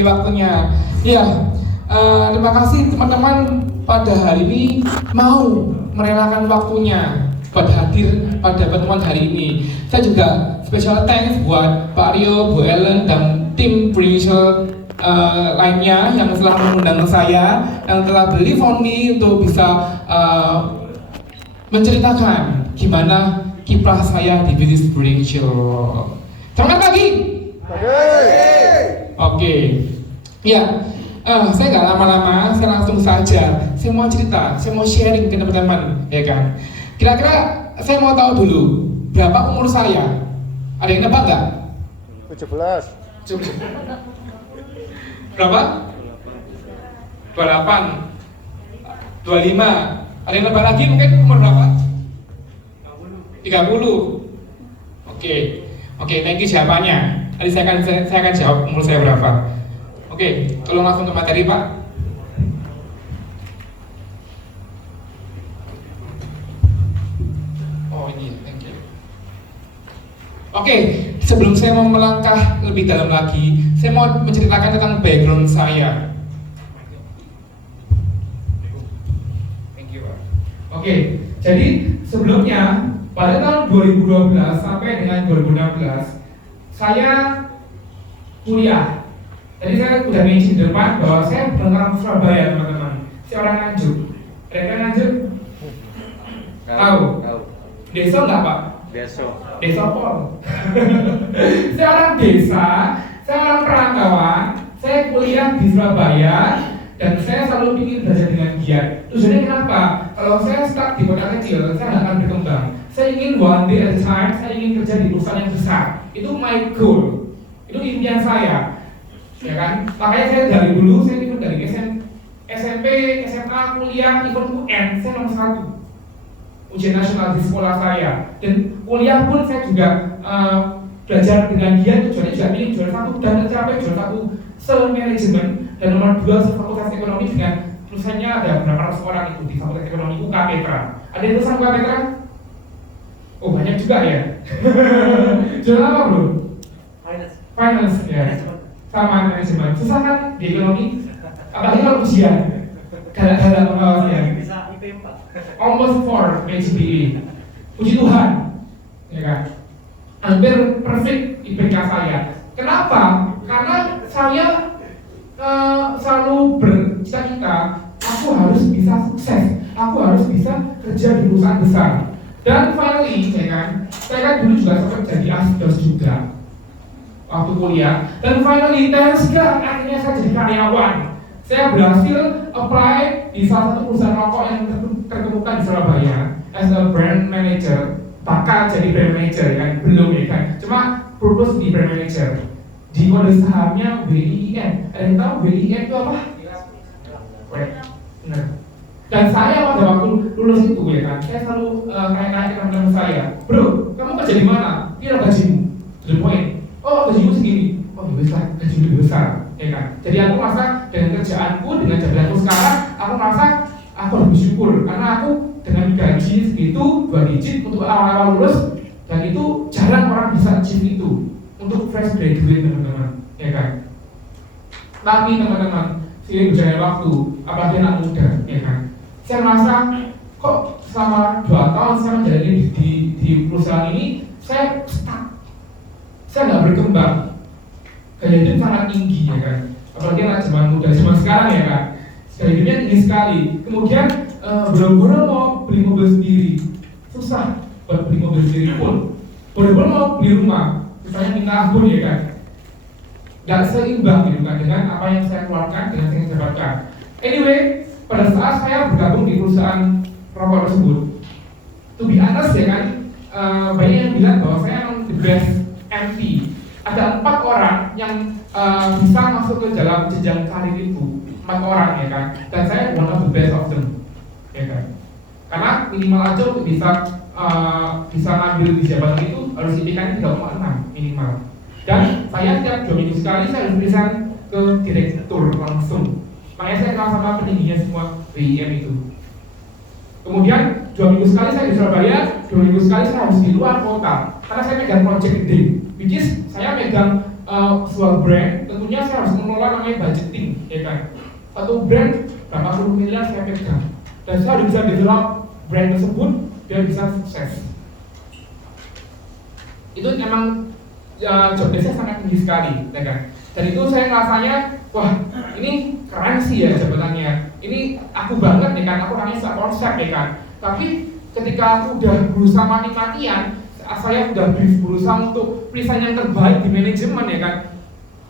Thank you waktunya. Iya, terima kasih teman-teman pada hari ini mau merelakan waktunya buat hadir pada pertemuan hari ini. Saya juga special thanks buat Pak Rio, Bu Ellen, dan tim Brinicial lainnya yang telah mengundang saya, yang telah beli me untuk bisa menceritakan gimana kiprah saya di bisnis Brinicial. Selamat pagi. Oke. Ya, saya nggak lama-lama, saya langsung saja. Saya mau cerita, saya mau sharing ke teman-teman, ya kan. Kira-kira saya mau tahu dulu berapa umur saya. Ada yang nebak nggak? 17. Berapa? 28. 25. Ada yang nebak lagi mungkin umur berapa? 30. Oke, thank you jawabannya. Nanti saya akan jawab umur saya berapa. Oke, tolong langsung ke materi, Pak. Oh ini, thank you. Oke, sebelum saya mau melangkah lebih dalam lagi, saya mau menceritakan tentang background saya. Thank you, Pak. Oke, jadi sebelumnya pada tahun 2012 sampai dengan 2016 saya kuliah. Jadi saya udah mention di depan bahwa saya bukan orang Surabaya, teman-teman. Saya orang Nganjuk. Ada Nganjuk? Tahu? Desa nggak, Pak? Desa Pol. Saya orang desa, saya orang perantauan, saya kuliah di Surabaya, dan saya selalu ingin belajar dengan giat. Tujuannya kenapa? Kalau saya stuck di kota kecil, saya nggak akan berkembang. Saya ingin one day at a time, saya ingin kerja di perusahaan yang besar. Itu my goal, itu impian saya, ya kan? Makanya saya dari dulu, saya ikut dari SMP, SMA, kuliah, ikut UN, saya nomor 1 ujian nasional di sekolah saya. Dan kuliah pun saya juga belajar dengan giat, tujuannya juga ingin juara 1 dan tercapai juara 1 se-manajemen, dan nomor 2 se-fakultas ekonomi dengan tulisannya ada berapa ratus orang itu di fakultas ekonomi UK Petra. Ada yang tulisan UK Petra? Oh banyak juga ya. Juara apa bro? Finance ya. Sama manajemen. Susah kan di ekonomi? Apalagi kalau ujian. Galak-galak pengawasnya. Bisa IP 4. Almost 4 HPE. Puji Tuhan, ya kan? Hampir perfect IPK saya. Kenapa? Karena saya selalu bercita-cita, aku harus bisa sukses, aku harus bisa kerja di perusahaan besar. Dan finally, ya kan? Saya kan dulu juga sempat jadi asdos juga waktu kuliah. Dan finally, thanks God, akhirnya saya jadi karyawan. Saya berhasil apply di salah satu perusahaan rokok yang terkemuka di Surabaya as a brand manager. Bakal jadi brand manager ya kan? Belum ya kan? Cuma purpose di brand manager. Di kode sahamnya WIN. Ada yang tahu WIN itu apa? Benar. Dan saya pada waktu lulus itu ya kan, saya selalu kayak teman-teman saya, bro, kamu kerja di mana? Ini gajimu, to the point. Oh gajimu segini, oh besar, gaji lebih besar, ya kan. Jadi aku merasa dengan kerjaanku, dengan jabatanku sekarang, aku merasa aku harus bersyukur karena aku dengan gaji segitu 2 digit untuk awal-awal lulus, dan itu jarang orang bisa achieve itu untuk fresh graduate teman-teman, ya kan. Tapi teman-teman, seiring berjalannya waktu, apalagi anak muda, ya kan. Saya merasa kok selama 2 tahun saya menjalani di perusahaan ini, saya stuck, saya nggak berkembang. Gaya hidup sangat tinggi ya kan, apalagi anak zaman muda zaman sekarang ya kan, gaya hidupnya tinggi sekali. Kemudian boro-boro mau beli mobil sendiri, susah buat beli mobil sendiri pun. Boro-boro mau beli rumah, misalnya minta ampun ya kan, nggak seimbang gitu kan dengan apa yang saya keluarkan dengan yang saya dapatkan. Anyway, pada saat saya bergabung di perusahaan rokok tersebut, to be honest ya kan, banyak yang bilang bahwa saya memang the best MP. Ada 4 orang yang bisa masuk ke dalam jenjang karir itu, 4 orang ya kan, dan saya one of the best of them, ya kan. Karena minimal aja untuk bisa ngambil di jabatan itu harus IPK-nya 3,6 minimal. Dan saya setiap 2 minggu sekali saya harus present ke direktur langsung. Makanya saya kenal sama peningginya semua WIM itu. Kemudian 2 minggu sekali saya di Surabaya, 2 minggu sekali saya harus di luar kota. Karena saya megang project gede, which is saya megang sebuah brand, tentunya tentunya saya harus mengelola namanya budgeting, ya kan. Satu brand berapa puluh miliar saya pegang, dan saya harus bisa develop brand tersebut biar bisa sukses. Itu memang job desk-nya sangat tinggi sekali, ya kan. Dan itu saya rasanya, wah ini keren sih ya jabatannya, ini aku banget ya kan, aku orangnya suka konsep ya kan. Tapi ketika aku udah berusaha mati-matian, saya udah berusaha untuk resign yang terbaik di manajemen ya kan,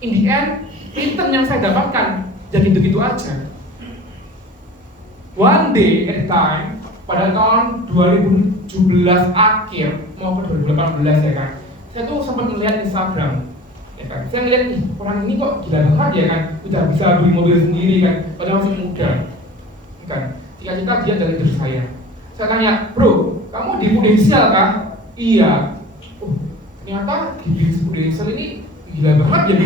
in the end, return yang saya dapatkan jadi begitu aja. One day at a time, pada tahun 2017 akhir mau ke 2018 ya kan, saya tuh sempat melihat Instagram, ya kan. Saya ngeliat nih orang ini kok gila banget ya kan, udah bisa beli mobil sendiri kan, padahal masih muda, kan. Cita-cita dia dari diri saya. Saya tanya, bro, kamu di Prudential kah? Iya. Oh, ternyata di Prudential ini gila banget ya,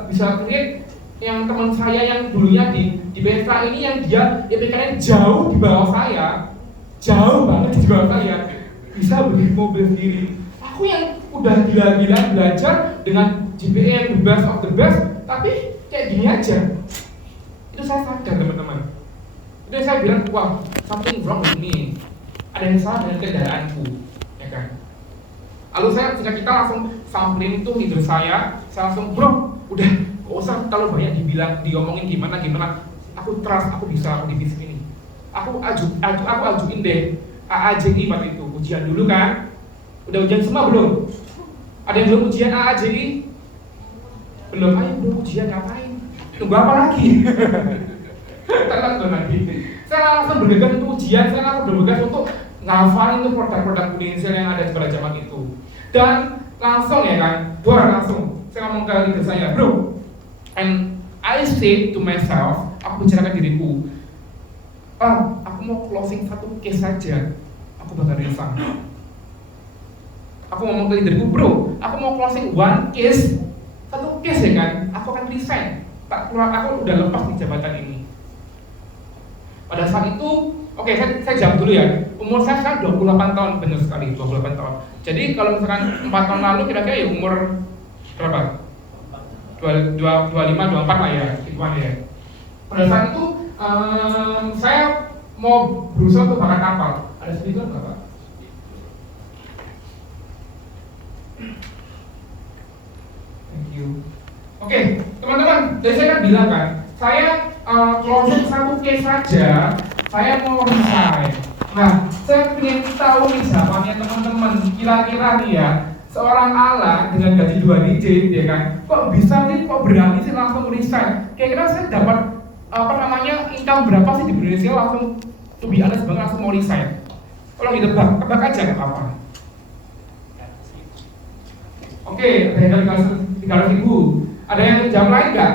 bisa create yang teman saya yang dulunya di Besta ini yang dia IPK-nya jauh di bawah saya, jauh banget di bawah saya, bisa beli mobil sendiri. Aku yang udah gila-gilaan belajar dengan GPA yang the best of the best, tapi kayak gini aja. Itu saya sadar teman-teman. Itu saya bilang, wah something wrong with me, ada yang salah dengan kendaraanku, ya kan. Lalu kita langsung sampling itu leader saya langsung, bro, udah gak usah kalau banyak diomongin gimana, aku trust, aku bisa, aku di bisnis ini. Aku ajuin deh AAJI waktu itu, ujian dulu kan. Udah ujian semua belum? Ada yang belum ujian AAJI? Belum, ayo belum ujian, ngapain? Tunggu apa lagi? Saya langsung bergegas untuk ujian, saya langsung bergegas untuk ngafalin tuh produk-produk Prudential yang ada pada zaman itu. Dan langsung ya kan, langsung saya ngomong ke leader saya, bro, and I say to myself, aku bicarakan diriku, aku mau closing satu case saja, aku bakal resign. Aku ngomong ke leaderku, bro, aku mau closing one case, satu case ya kan, aku akan resign. Aku udah lepas di jabatan ini. Pada saat itu, oke, saya jawab dulu ya. Umur saya sekarang 28 tahun, benar sekali, 28 tahun. Jadi kalau misalkan 4 tahun lalu kira-kira ya umur berapa? 25, 24 lah ya, gituan ya. Pada saat itu, saya mau berusaha untuk bakar kapal. Ada speaker nggak Pak? Thank you. Oke, teman-teman, jadi saya kan bilang kan, saya closing satu case saja, saya mau resign. Nah, saya ingin tahu nih jawabannya teman-teman, kira-kira nih ya, seorang ala dengan gaji 2 digit ya kan, kok bisa sih, kok berani sih langsung resign? Kira-kira saya dapat income berapa sih di Indonesia langsung to be honest banget langsung mau resign? Kalau ditebak aja nggak apa-apa. Oke, ada yang 300.000. Ada yang jam lain nggak?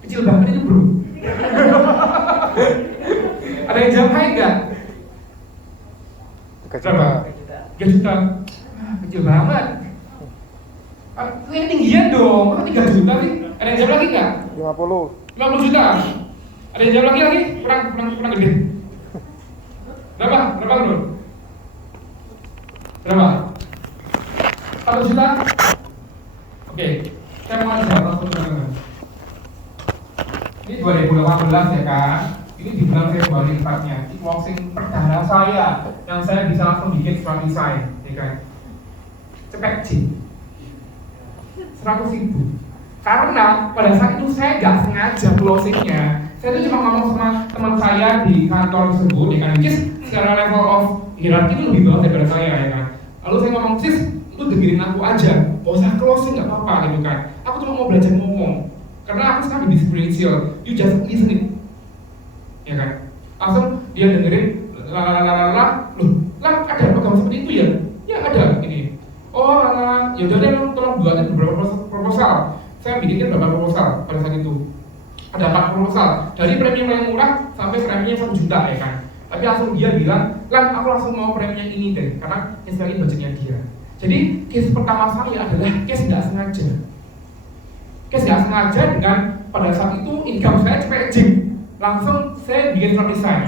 Kecil banget itu bro. Ada yang jam lain nggak? 3 juta. 3 juta. Kecil banget. Yang tinggian dong, masa 3 juta sih? Ada yang jam lagi nggak? 50 juta. Ada yang jam lagi? Kurang gede. Berapa bro? Berapa? 1 juta? Oke, saya mau jawab langsung teman-teman. Ini 2018 ya kan? Ini di bulan Februari tepatnya. Closing perdana saya yang saya bisa langsung bikin surat resign, ya kan? Cepet sih. 100.000. Karena pada saat itu saya nggak sengaja closingnya. Saya itu cuma ngomong sama teman saya di kantor tersebut, ya kan? Cis, secara level of hierarki itu lebih bawah daripada saya, ya kan? Lalu saya ngomong, cis, itu dengerin aku aja, gak usah closing, gak apa-apa gitu kan. Aku cuma mau belajar ngomong, karena aku sekarang di Prudential, you just listen it, ya kan. Langsung dia dengerin, loh, ada program seperti itu ya? Ya ada, ini. Oh, yaudah deh, tolong buatin beberapa proposal. Saya bikin beberapa proposal pada saat itu. Ada 4 proposal, dari premi yang murah sampai preminya 1 juta ya kan. Tapi langsung dia bilang, aku langsung mau premi yang ini deh, karena nyesuaiin budgetnya dia. Jadi case pertama saya adalah case nggak sengaja. Case nggak sengaja dengan pada saat itu income saya cepet jing, langsung saya bikin surat resign.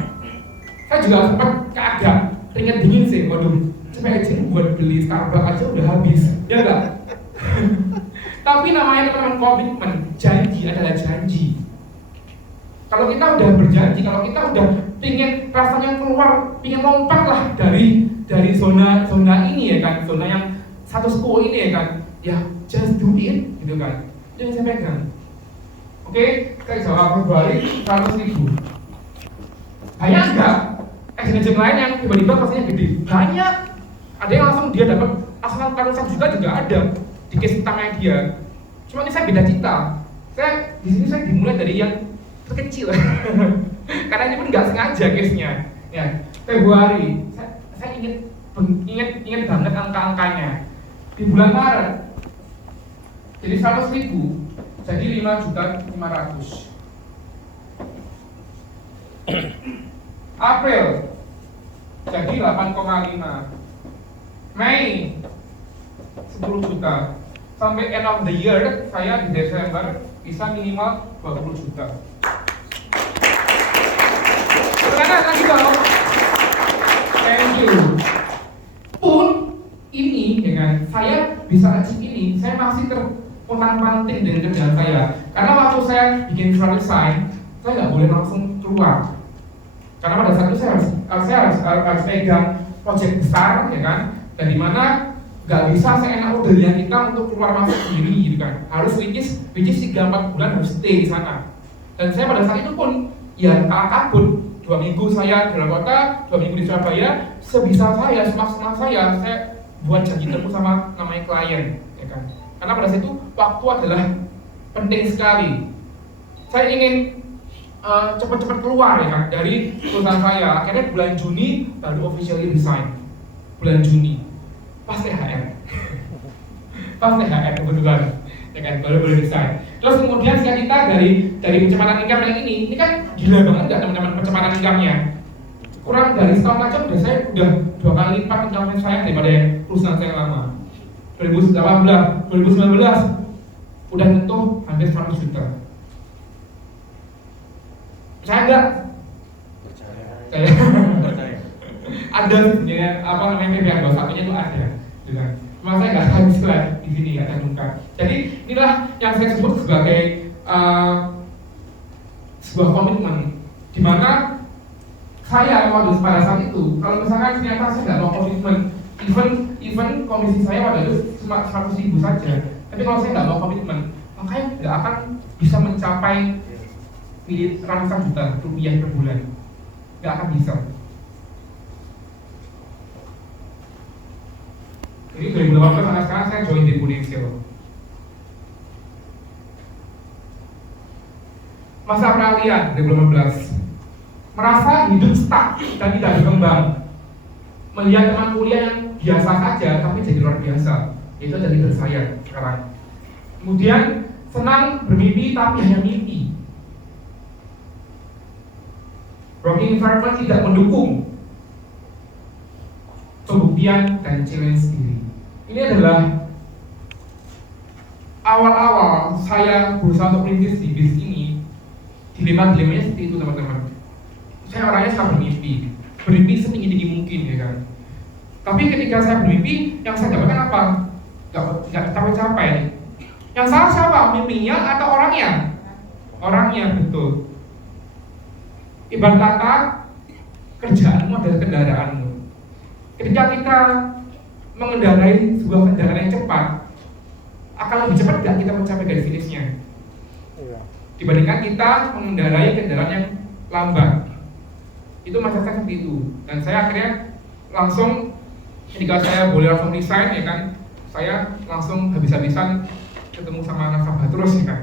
Saya juga sempat agak ringan dingin sih, waduh cepet jing buat beli Starbucks aja udah habis, ya enggak? Tapi namanya teman-teman komitmen, janji adalah janji. Kalau kita udah berjanji, kalau kita udah pingin rasanya keluar, pingin lompat lah dari zona ini ya kan, zona yang status quo ini ya kan, ya just do it gitu kan. Itu yang saya pegang. Oke, saya jawab Februari 100.000. Banyak enggak? Agent lain yang tiba-tiba rasanya gede. Banyak. Ada yang langsung dia dapat langsung 100 juta juga ada di case utangnya dia. Cuma ini saya beda cita. Saya di sini saya dimulai dari yang terkecil. Karena ini pun nggak sengaja case-nya. Ya, Februari. Saya ingat banget angka-angkanya. Di bulan Maret. Jadi 100.000. Jadi 5.500.000. April jadi 8,5. Mei 10 juta. Sampai end of the year saya di Desember bisa minimal 20 juta. Sekarang lagi dong. Thank you. Pun ini dengan saya bisa achieve ini, saya masih terpontang-panting dengan kerjaan saya. Karena waktu saya bikin surat resign, saya nggak boleh langsung keluar. Karena pada saat itu saya harus pegang project besar, ya kan? Dan di mana nggak bisa seenak modelnya kita untuk keluar masuk sendiri, gitu kan? Harus which is 3-4 bulan harus stay di sana. Dan saya pada saat itu pun ya kalah kabut. 2 minggu saya di luar kota, 2 minggu di Surabaya. Sebisa saya, semaksimal saya buat janji terus sama namanya klien, ya kan? Karena pada saat itu waktu adalah penting sekali. Saya ingin cepat-cepat keluar ya kan dari perusahaan saya. Akhirnya bulan Juni baru officially resign. Bulan Juni pas THR. Pas THR kebetulan, ya kan, baru resign. Terus kemudian kita dari percepatan income yang ini kan gila banget nggak teman-teman percepatan income-nya? Kurang dari setahun aja saya udah 2 kali lipat income saya daripada perusahaan saya yang lama. 2018, 2019 udah nyentuh hampir 100 juta. Percaya nggak? Percaya. Ada sebenarnya apa namanya PPH 21-nya itu ada, dengan. Cuma saya nggak tahu istilah di sini nggak cantumkan. Jadi inilah yang saya sebut sebagai sebuah komitmen, di mana saya pada saat itu, kalau misalkan ternyata saya nggak mau komitmen, even komisi saya pada itu cuma 100.000 saja, tapi kalau saya nggak mau komitmen, makanya nggak akan bisa mencapai ratusan juta rupiah per bulan, nggak akan bisa. Jadi 2018 sampai sekarang saya join di Prudential. Masa peralihan 2015, merasa hidup stuck dan tidak berkembang, melihat teman kuliah yang biasa saja tapi jadi luar biasa, itu jadi leader saya sekarang. Kemudian senang bermimpi tapi hanya mimpi. Working environment tidak mendukung. Pembuktian dan challenge diri. Ini adalah awal-awal saya berusaha untuk merintis di bisnis ini. Dilema-dilemanya seperti itu teman-teman. Saya orangnya suka bermimpi setinggi-tinggi mungkin ya kan. Tapi ketika saya bermimpi, yang saya dapatkan apa? Gak tercapai. Yang salah siapa? Mimpinya atau orangnya? Orangnya, betul. Ibarat kata, kerjaanmu adalah kendaraanmu. Ketika kita mengendarai sebuah kendaraan yang cepat, akan lebih cepat gak kita mencapai garis finishnya dibandingkan kita mengendarai kendaraan yang lambat. Itu masalah saya seperti itu. Dan saya akhirnya langsung, ketika saya boleh langsung resign ya kan, saya langsung habis-habisan ketemu sama nasabah terus ya kan.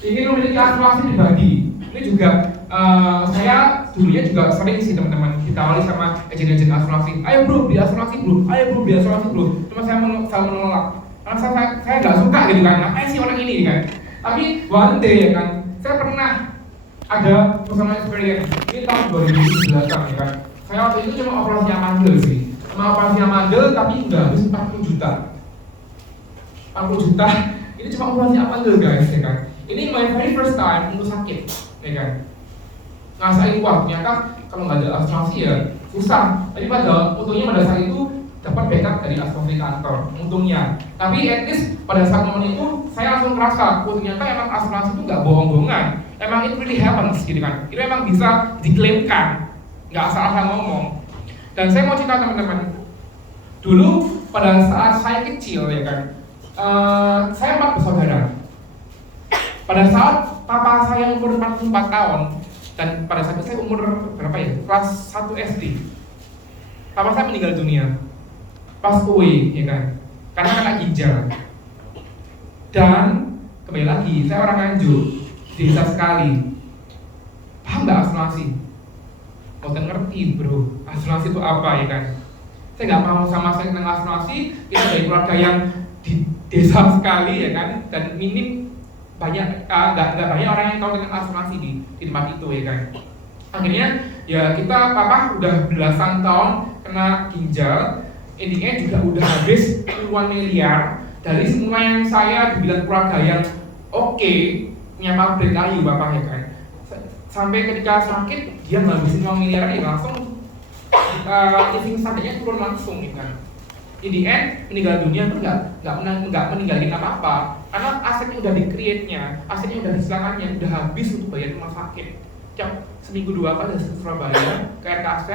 Ingin memiliki asuransi pribadi. Ini juga saya dulunya juga sering sih teman-teman ditawari sama agen-agen asuransi. Ayo bro beli asuransi bro, ayo bro beli asuransi bro. Cuma saya selalu menolak. Karena saya nggak suka gitu kan. Ngapain sih orang ini kan? Tapi one day ya kan, saya pernah ada personal experience. Ini tahun 2019 ya kan. Saya waktu itu cuma operasi amandel sih. Cuma operasi amandel tapi udah habis 40 juta. 40 juta. Ini cuma operasi amandel guys ya kan. Ini my very first time untuk sakit, ya kan. Ngasain wah ternyata kalau nggak ada asuransi ya susah. Tapi pada untungnya pada saat itu dapat backup dari asuransi kantor, untungnya. Tapi at least pada saat momen itu saya langsung ngerasa, ternyata emang asuransi itu nggak bohong-bohongan, emang it really happens gitu kan, itu emang bisa diklaimkan, nggak asal-asal ngomong. Dan saya mau cerita teman-teman, dulu pada saat saya kecil ya kan, saya 4 bersaudara. Pada saat papa saya umur 44 tahun, dan pada saat itu saya umur berapa ya? Kelas 1 SD. Papa saya meninggal dunia pas UE, ya kan? Karena kena ginjal. Dan kembali lagi, saya orang Nganjuk, desa sekali. Paham nggak asuransi? Nggak ngerti bro, asuransi itu apa ya kan? Saya nggak paham sama saya tentang asuransi. Kita dari keluarga yang di desa sekali ya kan, dan minim banyak nggak banyak orang yang tahu tentang asuransi di tempat itu ya kan. Akhirnya ya kita papa udah belasan tahun kena ginjal, intinya juga udah habis puluhan miliar. Dari semua yang saya dibilang keluarga yang oke, punya pabrik kayu bapak ya kan, sampai ketika sakit dia ngabisin uang miliaran ya langsung living standarnya turun langsung ya kan. In the end meninggal dunia itu nggak meninggalin apa-apa, karena asetnya udah di-create-nya, asetnya udah disilakannya, udah habis untuk bayar rumah sakit. Tiap seminggu 2 kali dari Surabaya ke RKS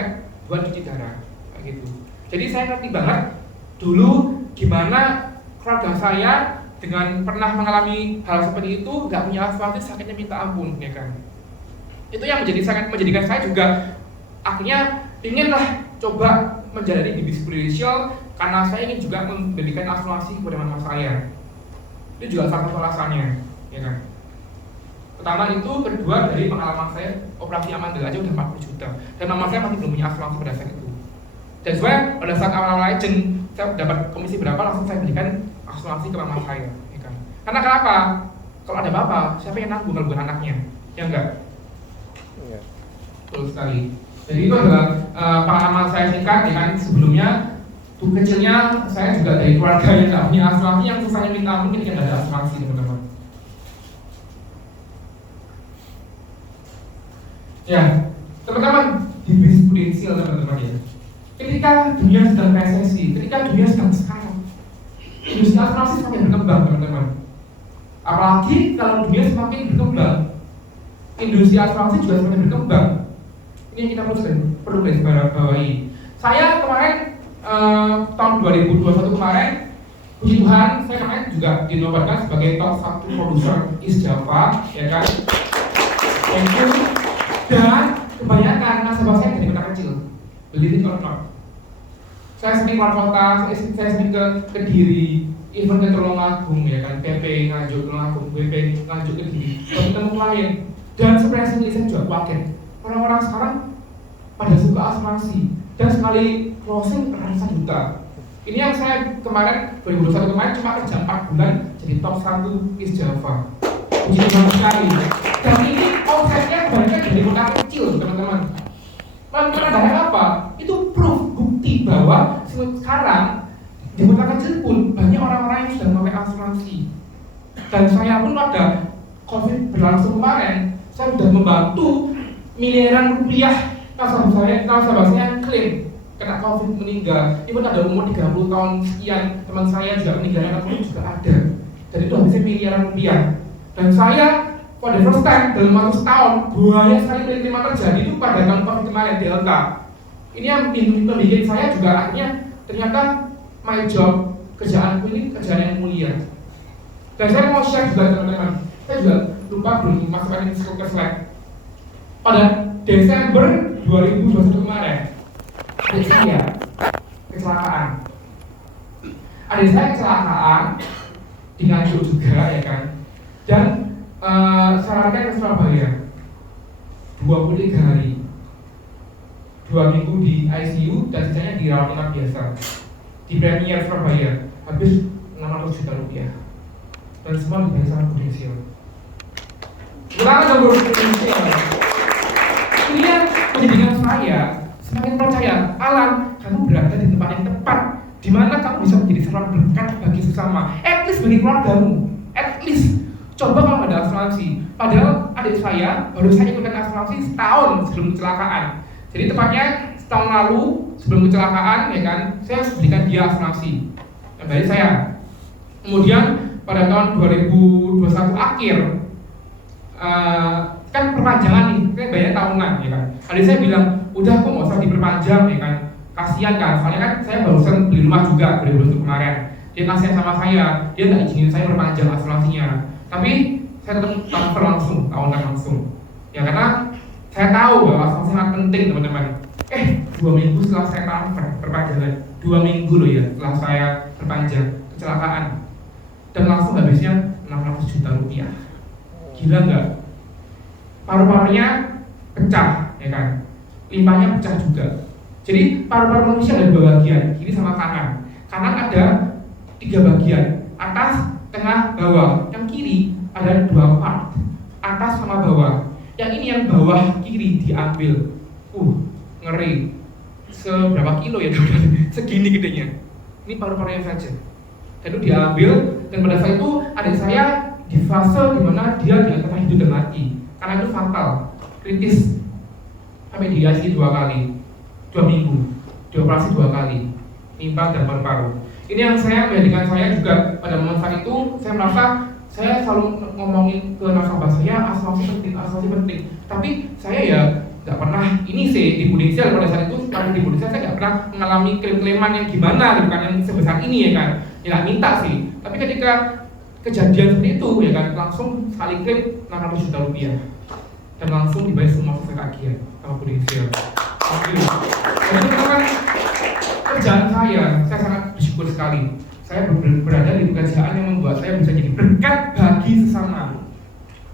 buat cuci darah kayak gitu. Jadi saya ngerti banget dulu gimana keluarga saya dengan pernah mengalami hal seperti itu, nggak punya asuransi, sakitnya minta ampun ya kan. Itu yang menjadikan saya juga akhirnya inginlah coba menjalani di spiritual, karena saya ingin juga memberikan asuransi kepada mama saya. Itu juga salah satu alasannya, ya kan. Pertama itu, kedua dari pengalaman saya operasi amandel aja udah 40 juta, dan mama saya masih belum punya asuransi pada saat itu. Dan saya pada saat awal-awal agent, saya dapat komisi berapa langsung saya berikan asuransi ke mama saya, ya kan. Karena kenapa? Kalau ada apa-apa, siapa yang nanggung kalau bukan anaknya, ya enggak? Iya. Betul sekali. Jadi itu adalah pengalaman saya singkat, ya kan. Sebelumnya tuh kecilnya saya juga dari keluarga yang tidak punya asuransi, yang susahnya minta ampun ketika tidak ada asuransi teman-teman. Ya, teman-teman di bisnis prudensial teman-teman ya. Ketika dunia sedang resesi, ketika dunia sedang sekarang, industri asuransi semakin berkembang teman-teman. Apalagi kalau dunia semakin berkembang, industri asuransi juga semakin berkembang. Ini yang kita perlu garis bawahi. Saya kemarin tahun 2021 kemarin, puji Tuhan, saya kemarin juga dinobatkan sebagai top 1 produser East Java, ya kan? Dan kebanyakan nasabah saya dari kota kecil, believe it or not. Saya sering keluar kota, saya sering ke Kediri, even ke Tulungagung, ya kan? PP Nganjuk Tulungagung, BP Nganjuk Kediri, ketemu klien. Dan sebenarnya saya juga kaget. Orang-orang sekarang pada suka asuransi dan sekali closing ratusan juta. Ini yang saya kemarin 2021 kemarin cuma kerja 4 bulan jadi top 1 East Java. Puji Tuhan sekali. Dan ini omsetnya kebanyakan dari kota kecil teman-teman. Menandakan apa? Itu proof, bukti bahwa sekarang di kota kecil pun banyak orang-orang yang sudah memakai asuransi. Dan saya pun pada COVID berlangsung kemarin, saya sudah membantu miliaran rupiah nasabah saya klaim kena COVID meninggal. Ibu ada umur 30 tahun sekian, teman saya juga meninggal karena COVID juga ada. Jadi itu habisnya miliaran rupiah. Dan saya for the first time dalam waktu setahun banyak sekali penerima terjadi itu pada tahun COVID kemarin Delta. Ini yang membuat saya juga akhirnya ternyata my job, kerjaanku ini kerjaan yang mulia. Dan saya mau share juga teman-teman, saya juga lupa belum masukkan ini ke slide. Pada Desember 2021 kemarin, adik saya kecelakaan. Adik saya kecelakaan di Nganjuk juga ya kan. Dan saya larikan ke Surabaya 23 hari, 2 minggu di ICU dan sisanya dirawat inap biasa di Premier Surabaya, habis 600 juta rupiah. Dan semua dibayar sama prudensial. Ulangan dong prudensial. Ini yang menjadikan saya semakin percaya, Alan, kamu berada di tempat yang tepat, di mana kamu bisa menjadi seorang berkat bagi sesama, at least bagi keluargamu, at least. Coba kalau ada asuransi. Padahal adik saya baru saya ikutkan asuransi setahun sebelum kecelakaan. Jadi tepatnya setahun lalu, sebelum kecelakaan ya kan, saya berikan dia asuransi dari saya. Kemudian pada tahun 2021 akhir kan perpanjangan nih, kan banyak tahunan ya kan. Tadi saya bilang, udah kok nggak usah diperpanjang ya kan, kasihan kan, soalnya kan saya barusan beli rumah juga 2021 kemarin. Dia kasihan sama saya, dia nggak izinin saya perpanjang asuransinya. Tapi saya tetap transfer langsung, tahunan langsung. Ya karena saya tahu bahwa asuransi sangat penting teman-teman. 2 minggu setelah saya transfer perpanjangan, 2 minggu loh ya setelah saya perpanjang, kecelakaan, dan langsung habisnya 600 juta rupiah. Gila nggak? Paru-parunya pecah, ya kan? Limpahnya pecah juga. Jadi paru-paru manusia ada 2 bagian, kiri sama kanan. Kanan ada 3 bagian, atas, tengah, bawah. Yang kiri ada 2 part, atas sama bawah. Yang ini yang bawah kiri diambil. Ngeri. Seberapa kilo ya? Segini gedenya. Ini paru-parunya saja. Dan itu diambil, dan pada saat itu adik saya di fase dimana dia di antara hidup dan mati. Karena itu fatal, kritis. Sampai di ICU 2 kali, 2 minggu, dioperasi 2 kali, limpa dan paru-paru. Ini yang saya menjadikan saya juga pada momen saat itu, saya merasa saya selalu ngomongin ke nasabah saya, asuransi penting. Tapi saya ya nggak pernah ini sih di Indonesia pada saat itu, pada di Indonesia saya nggak pernah mengalami klaim-klaiman yang gimana, bukan yang sebesar ini ya kan. Ya nggak minta sih. Tapi ketika kejadian seperti itu ya kan, langsung sekali klaim 600 juta rupiah dan langsung dibayar semua sesuai kajian sama Indonesia. Jadi teman-teman, kerjaan saya sangat bersyukur sekali. Saya berada di pekerjaan yang membuat saya bisa jadi berkat bagi sesama.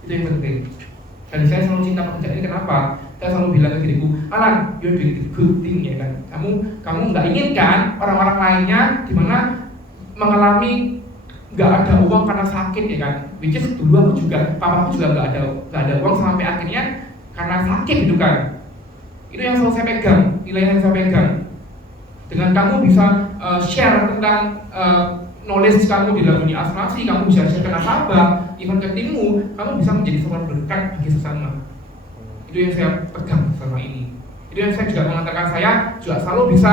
Itu yang penting. Dan saya selalu cinta pekerjaan ini. Kenapa? Saya selalu bilang ke diriku, Alan, you're doing the good thing ya kan. Kamu nggak inginkan orang-orang lainnya di mana mengalami nggak ada uang karena sakit ya kan. Which is dulu aku juga, papa aku juga nggak ada uang sampai akhirnya karena sakit gitu kan. Itu yang selalu saya pegang, nilai yang saya pegang. Dengan kamu bisa share tentang knowledge kamu di dalam dunia asuransi, kamu bisa share ke nasabah, even ke timmu, kamu bisa menjadi seorang berkat bagi sesama. Itu yang saya pegang selama ini. Itu yang saya juga mengatakan saya juga selalu bisa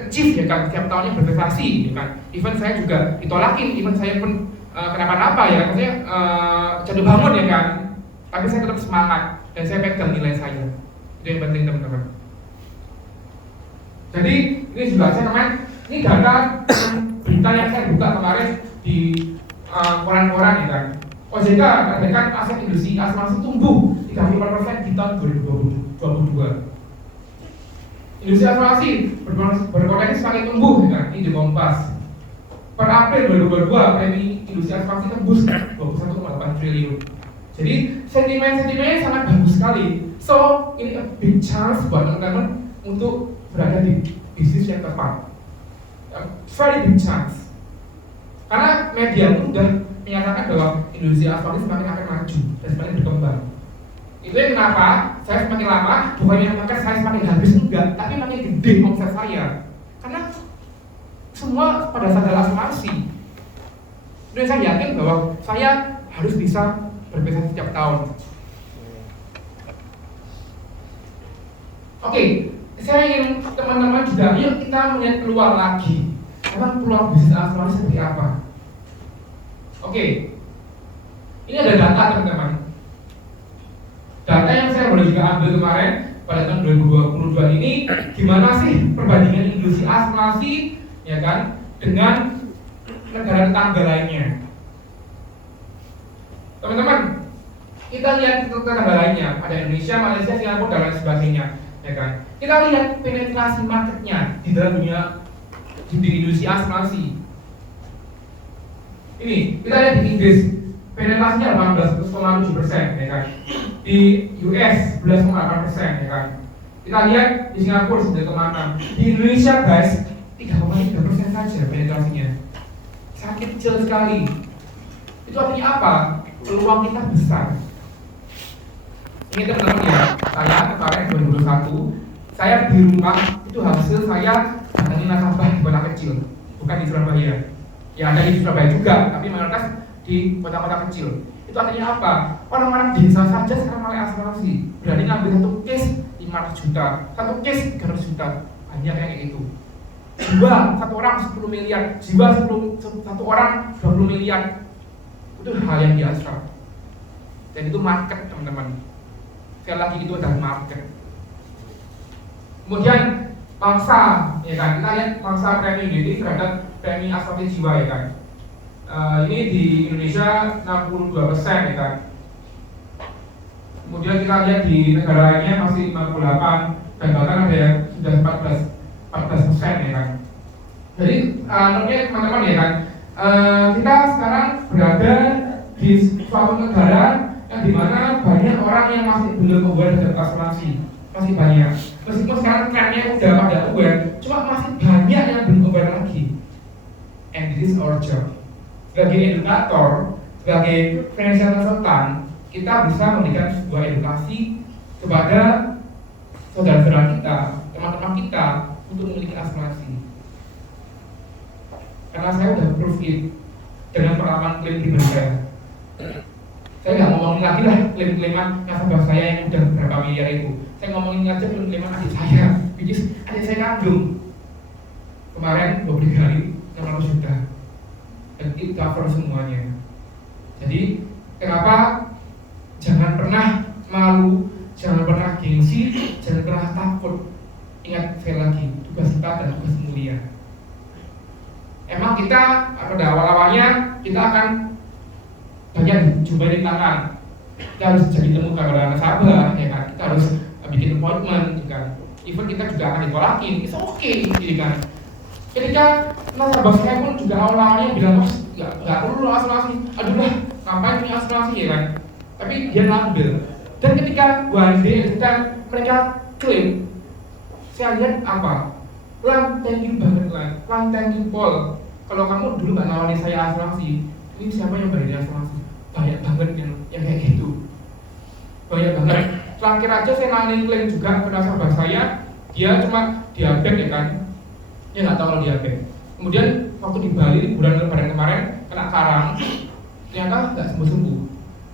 achieve ya kan, setiap tahunnya berprestasi ya kan. Even saya juga ditolakin, even saya pun kenapa-napa ya, maksudnya jatuh bangun ya kan. Tapi saya tetap semangat dan saya pegang nilai saya. Itu yang penting teman-teman. Jadi ini juga saya teman, ini data berita yang saya buka kemarin di koran-koran ya kan. OJK mengatakan aset industri asuransi tumbuh 34% di tahun 2022. Industri asuransi berpotensi semakin tumbuh ya kan, ini di Kompas. Per April 2022 premi industri asuransi tembus 21,8 triliun. Jadi sentimen-sentimennya sangat bagus sekali. So ini a big chance buat teman-teman untuk berada di bisnis yang tepat. Very big chance. Karena media pun sudah menyatakan bahwa industri asuransi semakin akan maju dan semakin berkembang. Itu yang kenapa saya semakin lama bukannya makan saya semakin habis, enggak, tapi makin gede omset saya. Karena semua pada saat adalah asuransi. Dan saya yakin bahwa saya harus bisa berprestasi setiap tahun. Oke, saya ingin teman-teman juga, yuk kita melihat peluang lagi. Memang peluang bisnis asuransi seperti apa? Oke, ini ada data teman-teman. Data yang saya boleh juga ambil kemarin pada tahun 2022 ini, gimana sih perbandingan industri asuransi ya kan dengan negara tetangga lainnya. Teman-teman, kita lihat tetangga lainnya, ada Indonesia, Malaysia, Singapura dan lain sebagainya, ya kan. Kita lihat penetrasi marketnya di dalam dunia di industri asuransi. Ini kita lihat di Inggris, penetrasinya 18,7%, ya kan. Di US 11,8%, ya kan. Kita lihat di Singapura 9,6%. Di Indonesia guys 3,3% saja penetrasinya. Sangat kecil sekali. Itu artinya apa? Peluang kita besar. Ini teman-teman ya, saya kemarin 2021 saya di rumah itu hasil saya datangi nasabah di kota kecil, bukan di Surabaya. Ya ada di Surabaya juga, tapi mayoritas di kota-kota kecil. Itu artinya apa? Orang-orang desa saja sekarang mulai asuransi, berani ngambil satu case 5 500 juta, satu case 300 juta, banyak kayak gitu. Jiwa satu orang 10 miliar, jiwa satu orang 20 miliar, itu hal yang biasa. Dan itu market, teman-teman. Sekali lagi itu adalah market. Kemudian pangsa, ya kan, kita lihat pangsa premi ini terhadap premi asuransi jiwa, ya kan. Ini di Indonesia 62%, ya kan. Kemudian kita lihat di negara lainnya masih 58, dan bahkan ada yang sudah 14%, ya kan. Jadi menurutnya teman-teman, ya kan, kita sekarang berada di suatu negara yang dimana banyak orang yang masih belum aware dengan asuransi, masih banyak. Meskipun sekarang trennya udah pada aware, cuma masih banyak yang belum aware lagi. And this is our job. Sebagai edukator, sebagai financial consultant, kita bisa memberikan sebuah edukasi kepada saudara-saudara kita, teman-teman kita untuk memiliki asuransi. Karena saya sudah proof it dengan pengalaman klaim pribadi saya. Saya nggak ngomongin lagi lah klaim-klaiman nasabah saya yang udah berapa miliar itu. Saya ngomongin aja klaim-klaiman adik saya, which is adik saya kandung. Kemarin 20 kali 600 juta, dan itu cover semuanya. Jadi kenapa jangan pernah malu, jangan pernah gengsi, jangan pernah takut. Ingat sekali lagi, tugas kita adalah tugas mulia. Emang kita pada awal-awalnya kita akan banyak dijumpai tangan. Kita harus jadi temu kepada nasabah, ya kan. Kita harus bikin appointment, ya kan. Even kita juga akan ditolakin, it's okay, ya kan. Ketika nasabah saya pun juga awal-awalnya bilang, mas, nggak perlu asuransi, aduh lah, ngapain punya asuransi, ya kan. Tapi dia ngambil. Dan ketika one day mereka klaim, saya lihat apa? Lan, thank you banget Lan. Lan, thank you Paul. Kalau kamu dulu nggak nawari saya asuransi, ini siapa yang beri asuransi? Banyak banget yang kayak gitu. Banyak banget. Terakhir aja saya nawarin klaim juga ke nasabah saya, dia cuma diabetes, ya kan? Dia nggak tahu kalau diabetes. Kemudian waktu di Bali liburan lebaran kemarin kena karang, ternyata nggak sembuh-sembuh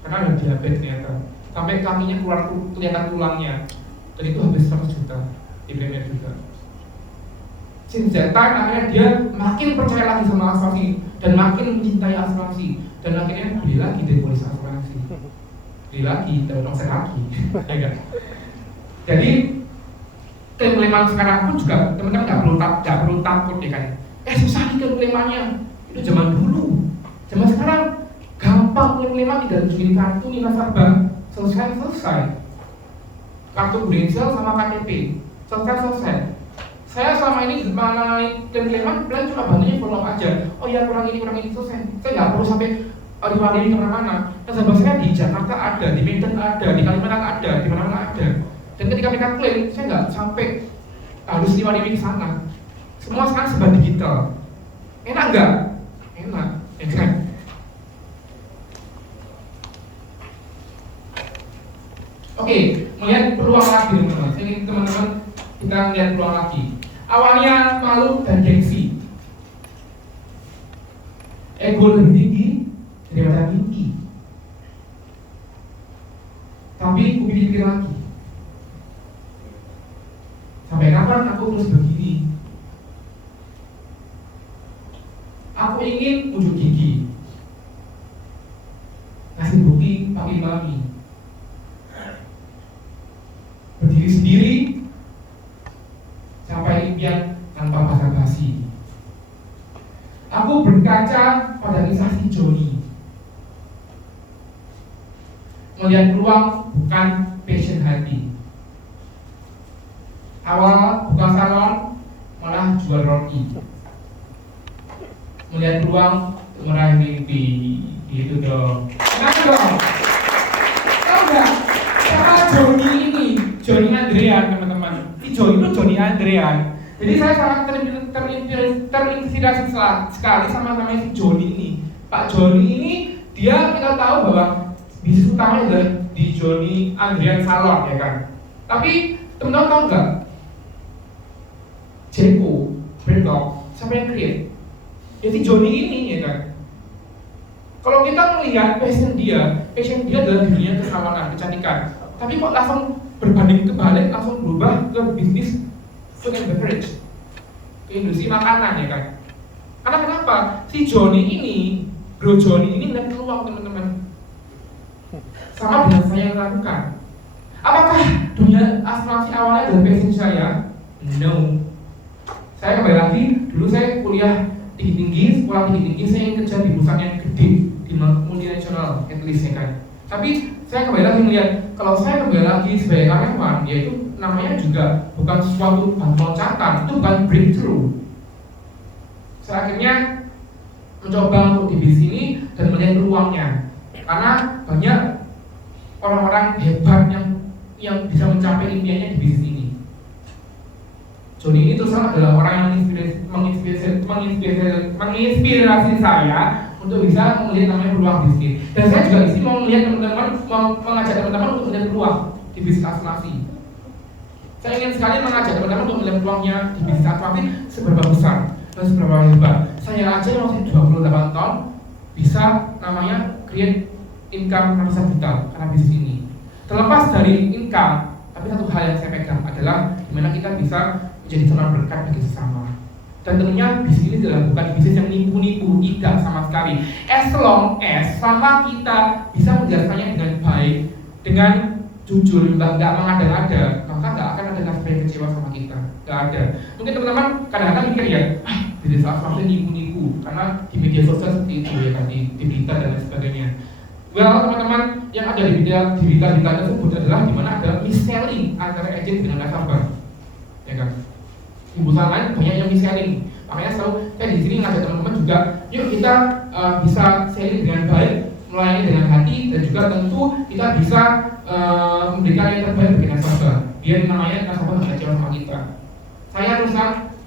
karena ada diabetes ternyata. Sampai kakinya keluar kelihatan tulangnya. Dan itu habis 100 juta di premier juga. Since that time akhirnya dia makin percaya lagi sama asuransi dan makin mencintai asuransi, dan akhirnya beli lagi dari polis asuransi, beli lagi, dapat omset lagi, ya kan? Jadi klaim-klaiman sekarang pun juga teman-teman nggak perlu takut, ya kan? Susah nih klaim-klaimannya, itu zaman dulu. Zaman sekarang gampang klaim-klaiman, tinggal tunjukin kartu nih nasabah, selesai. Kartu Greensill sama KTP, selesai. Saya selama ini mengenai klaim-klaiman, plan cuma bantunya follow up aja. Oh ya, kurang ini, selesai. Saya nggak perlu sampai diwakili kemana-mana. Nasabah saya di Jakarta ada, di Medan ada, di Kalimantan ada, di mana-mana ada. Dan ketika mereka klaim, saya nggak sampai harus diwakili ke sana. Semua sekarang serba digital. Enak nggak? Enak, ya kan? Oke, melihat peluang lagi teman-teman. Saya ingin teman-teman kita melihat peluang lagi. Awalnya malu dan gengsi, ego lebih tinggi daripada mimpi. Tapi aku pikir lagi, sampai kapan aku terus begini? Aku ingin ujung gigi, ngasih bukti pakai mami, berdiri sendiri, sampai impian tanpa basa-basi. Aku berkaca pada kisah si Joni, melihat peluang bukan passion hati. Awal buka salon, malah jual roti. Melihat peluang untuk meraih mimpi, gitu dong. Kenapa dong? Tahu nggak? Siapa Joni ini? Joni Andrean, teman-teman. Si Joni itu Joni Andrean. Jadi saya sangat terinspirasi sekali sama namanya si Joni ini. Pak Joni ini, dia kita tahu bahwa bisnis utamanya adalah di Joni Andrean Salon, ya kan. Tapi teman-teman tahu nggak? Jeko, Brandok, siapa yang create? Ya si Joni ini, ya kan. Kalau kita melihat passion dia adalah di dunia kesawanan, kecantikan. Tapi kok langsung berbanding kebalik langsung berubah ke bisnis food and beverage, ke industri makanan ya kan. Karena kenapa? Si Joni ini, Bro Joni ini melihat peluang teman-teman. Sama dengan saya yang lakukan. Apakah dunia asuransi awalnya dari passion saya? No. Saya kembali lagi, dulu saya kuliah tinggi-tinggi, sekolah tinggi-tinggi, saya ingin kerja di perusahaan yang gede, di multinasional, at least ya kan. Tapi saya kembali lagi melihat, kalau saya kembali lagi sebagai karyawan, yaitu namanya juga bukan sesuatu loncatan, itu bukan breakthrough. Saya akhirnya mencoba untuk di bisnis ini dan melihat peluangnya, karena banyak orang-orang hebat yang bisa mencapai impiannya di bisnis ini. Joni ini terus terang adalah orang yang menginspirasi saya untuk bisa melihat namanya peluang bisnis. Dan saya juga di sini mau melihat teman-teman, mau mengajak teman-teman untuk melihat peluang di bisnis asuransi. Saya ingin sekali mengajak teman-teman untuk melihat peluangnya di bisnis asuransi seberapa besar dan seberapa hebat. Saya aja masih 28 tahun bisa namanya create income ratusan juta karena bisnis ini. Terlepas dari income, tapi satu hal yang saya pegang adalah gimana kita bisa menjadi teman berkat bagi sesama. Dan tentunya bisnis ini adalah bukan bisnis yang nipu-nipu, tidak sama sekali. As long as sama kita bisa menjelaskannya dengan baik, dengan jujur, nggak mengada-ngada, maka nggak akan ada nasabah yang kecewa sama kita. Nggak ada. Mungkin teman-teman kadang-kadang mikir ya, bisnis asuransi nipu-nipu, karena di media sosial seperti itu ya kan, di berita dan lain sebagainya. Well, teman-teman yang ada di berita tersebut adalah di mana ada mis-selling antara agent dengan nasabah, ya kan? Di perusahaan lain banyak yang mis-selling. Makanya selalu saya di sini ngajak teman-teman juga, yuk kita bisa selling dengan baik, melayani dengan hati, dan juga tentu kita bisa memberikan yang terbaik bagi nasabah. Biar namanya nasabah nggak kecewa sama kita. Saya terus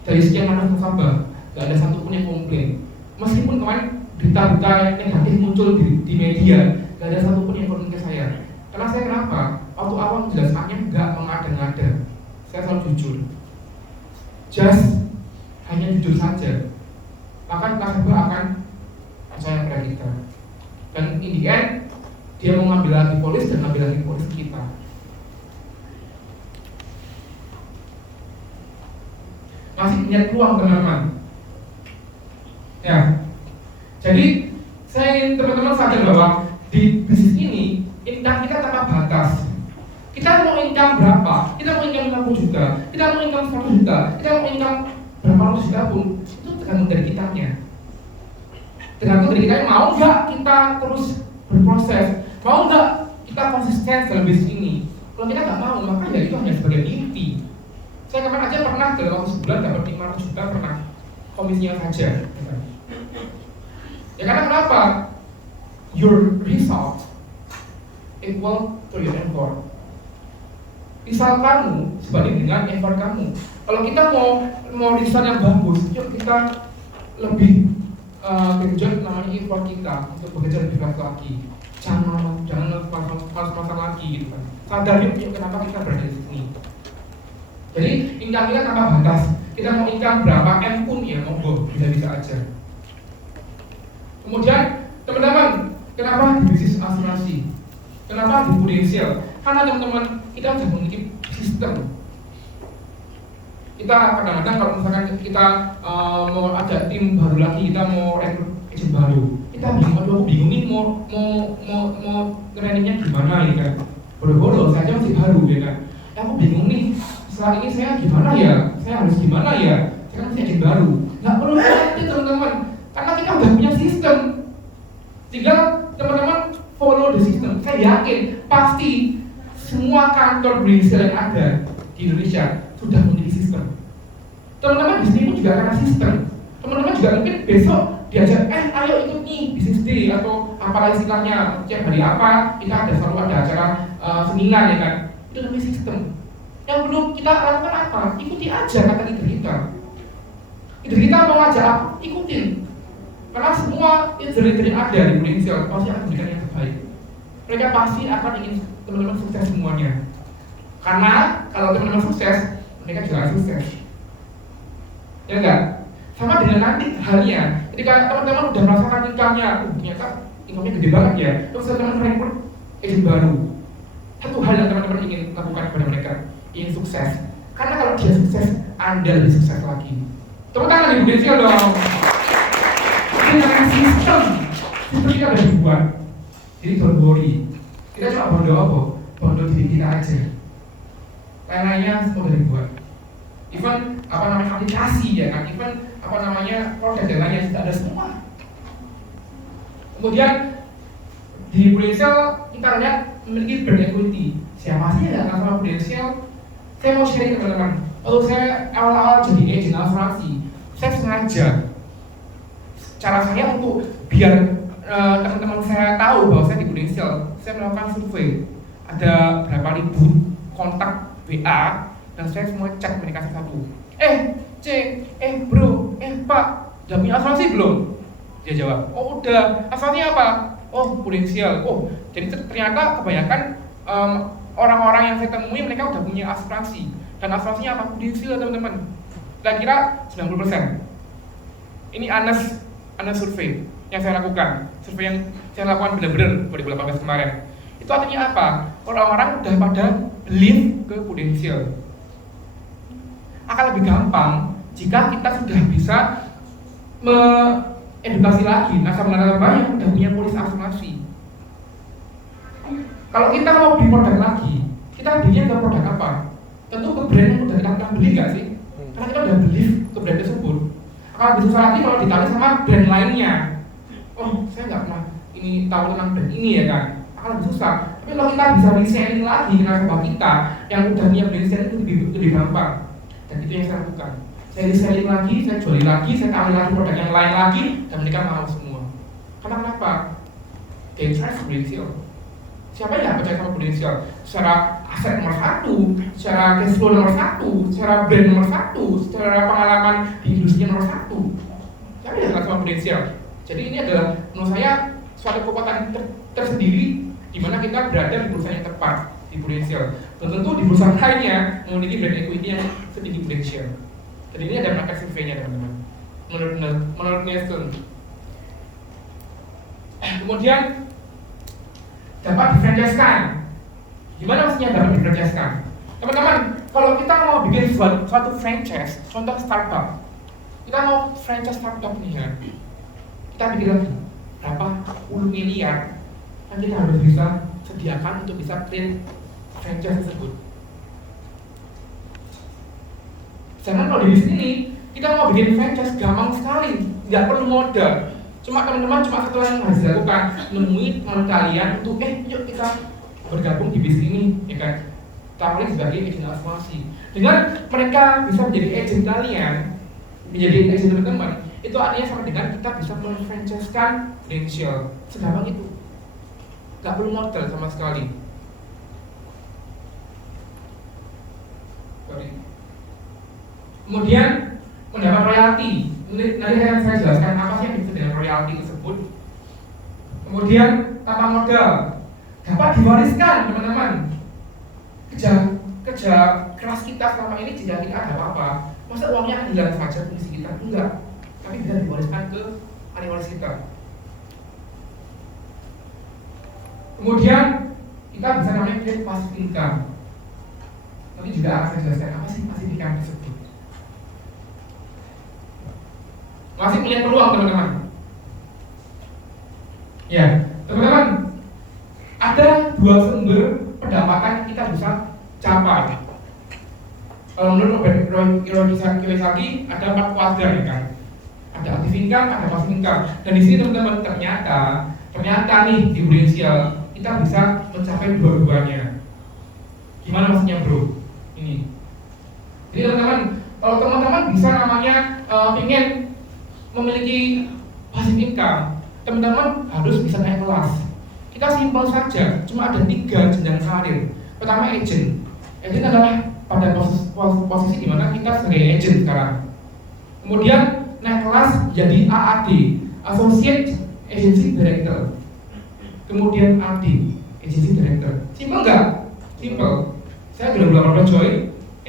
dari sekian ratus nasabah, nggak ada satupun yang komplain. Meskipun kemarin berita-berita negatif muncul di media, nggak ada satupun yang komplain ke saya. Karena saya kenapa? Waktu awal menjelaskannya nggak mengada-ngada. Saya selalu jujur. Just hanya jujur saja, maka nasabah akan percaya pada kita. Dan in the end, dia mau ngambil lagi polis dan ngambil lagi polis kita. Masih punya peluang teman-teman. Ya, jadi saya ingin teman-teman sadar bahwa di bisnis ini income kita tanpa batas. Kita mau income berapa? Kita mau income 50 juta, kita mau income 100 juta, kita mau income berapa ratus juta pun, itu tergantung dari kitanya. Tergantung dari kita mau nggak kita terus berproses, mau nggak kita konsisten dalam bisnis ini. Kalau kita nggak mau, maka ya itu hanya sebagai mimpi. Saya kemarin aja pernah dalam waktu sebulan dapat 500 juta pernah, komisinya saja. Ya karena kenapa? Your result equal to your effort. Result kamu sebanding dengan effort kamu. Kalau kita mau result yang bagus, yuk kita lebih genjot namanya effort kita untuk bekerja lebih keras lagi. Jangan pas-pasan lagi gitu kan. Sadar yuk kenapa kita berada di sini. Jadi income kita tanpa batas. Kita mau income berapa M pun ya monggo, bisa-bisa aja. Kemudian teman-teman, kenapa di bisnis asuransi? Kenapa di Prudential? Karena teman-teman kita sudah memiliki sistem. Kita kadang-kadang kalau misalkan kita mau ada tim baru lagi, kita mau rekrut agent baru, kita bingung, aku bingung nih mau trainingnya gimana ya kan? Bodoh-bodoh, saya masih baru ya kan? Aku bingung nih, setelah ini saya gimana ya? Saya harus gimana ya? Saya kan masih agent baru. Nggak perlu nanti teman-teman, karena kita udah punya sistem. Tinggal teman-teman follow the system. Saya yakin pasti semua kantor Prudential yang ada di Indonesia sudah memiliki sistem. Teman-teman di sini pun juga karena sistem. Teman-teman juga mungkin besok diajak, ayo ikut nih bisnis day atau apalah istilahnya, tiap hari apa kita ada selalu ada acara seminar ya kan. Itu namanya sistem. Yang belum kita lakukan apa? Ikuti aja kata leader kita. Leader kita mau ngajak apa? Ikutin. Karena semua leader yang ada di Prudential pasti akan memberikan yang terbaik. Mereka pasti akan ingin teman-teman sukses semuanya. Karena kalau teman-teman sukses, mereka juga akan sukses. Ya enggak? Sama dengan nanti halnya, ketika teman-teman udah merasakan income-nya, ternyata income-nya gede banget ya, terus teman-teman rekrut agent baru. satu hal yang teman-teman ingin lakukan kepada mereka, ingin sukses. Karena kalau dia sukses, Anda lebih sukses lagi. Tepuk tangan di Budensial dong. Dengan sistem kita udah dibuat. Jadi don't worry. Kita cuma bodoh apa? Bodoh diri kita aja. Lain-lainnya semua udah dibuat. Even aplikasi ya kan, even produk dan lainnya sudah ada semua. Kemudian di Budensial kita lihat memiliki brand equity. Siapa sih yang nggak sama Budensial? Saya mau sharing teman-teman. Kalau saya awal-awal jadi agent asuransi, saya sengaja cara saya untuk biar teman-teman saya tahu bahwa saya di Budensial, saya melakukan survei. Ada berapa ribu kontak WA dan saya semua cek mereka satu. Bro, Pak, udah punya asuransi belum? Dia jawab, oh udah. Asuransi apa? Oh, Budensial. Oh, jadi ternyata kebanyakan orang-orang yang saya temui mereka udah punya asuransi. Dan asuransinya apa? Budensial, teman-teman. Kira-kira 90%. Ini Anas survei yang saya lakukan. Survei yang saya lakukan benar-benar 2018 kemarin. Itu artinya apa? Orang-orang udah pada believe ke Budensial. Akan lebih gampang jika kita sudah bisa edukasi lagi nasabah-nasabah yang udah punya polis asuransi. Kalau kita mau beli produk lagi, kita belinya ke produk apa? Tentu ke brand yang udah kita pernah beli nggak sih? Karena kita udah beli ke brand tersebut. Akan lebih susah lagi kalau ditanya sama brand lainnya. Oh, saya nggak pernah ini tahu tentang brand ini ya kan? Akan lebih susah. Tapi kalau kita bisa reselling lagi ke nasabah kita yang udah punya brand itu lebih gampang. Dan itu yang saya lakukan. Saya reselling lagi, saya jualin lagi, saya tawarin lagi produk yang lain lagi, dan mereka mau semua. Karena kenapa? They trust Budensial. Siapa yang percaya sama Budensial? Secara aset nomor 1, secara cash flow nomor 1, secara brand nomor 1, secara pengalaman di industri nomor 1. Siapa yang percaya sama Budensial? Jadi ini adalah menurut saya suatu kekuatan tersendiri di mana kita berada di perusahaan yang tepat di Budensial. Dan tentu di perusahaan lainnya memiliki brand equity yang setinggi Budensial. Jadi ini ada market survey-nya teman-teman. Menurut Nielsen. Kemudian dapat di-franchise-kan. Gimana maksudnya dapat di-franchise-kan? Teman-teman, kalau kita mau bikin suatu franchise, contoh startup, kita mau franchise startup nih ya, kita bikin lagi berapa puluh miliar, kan kita harus bisa sediakan untuk bisa create franchise tersebut. Jangan kalau di sini kita mau bikin franchise gampang sekali, nggak perlu modal. Cuma teman-teman satu yang harus dilakukan, menemui teman kalian untuk yuk kita bergabung di bisnis ini, ya kan? Tawarin sebagai agent asuransi. Dengan mereka bisa menjadi agent kalian, menjadi agent teman-teman, itu artinya sama dengan kita bisa men-franchise-kan Budensial. Segampang itu, nggak perlu modal sama sekali. Kemudian mendapat royalti. Nanti saya jelaskan apa sih yang dimaksud dengan royalti tersebut. Kemudian tanpa modal, dapat diwariskan teman-teman. Kerja keras kita selama ini jika kita ada apa-apa, masa uangnya akan hilang saja fungsi kita? Enggak, tapi bisa diwariskan ke ahli waris kita. Kemudian kita bisa namanya create passive income. Nanti juga akan saya jelaskan apa sih passive income tersebut. Masih melihat peluang teman-teman. Ya, teman-teman, ada dua sumber pendapatan yang kita bisa capai. Kalau menurut Robert Kiyosaki ada 4 kuadran ya kan. Ada active income, ada passive income. Dan di sini teman-teman ternyata nih di Budensial kita bisa mencapai dua-duanya. Gimana maksudnya bro? Ini. Jadi teman-teman, kalau teman-teman bisa namanya ingin memiliki passive income, teman-teman harus bisa naik kelas. Kita simpel saja, cuma ada 3 jenjang karir. Pertama agent. Agent adalah pada posisi di mana kita sebagai agent sekarang. Kemudian naik kelas jadi AAD, Associate Agency Director. Kemudian AD, Agency Director. Simpel nggak? Simpel. Saya 2018 join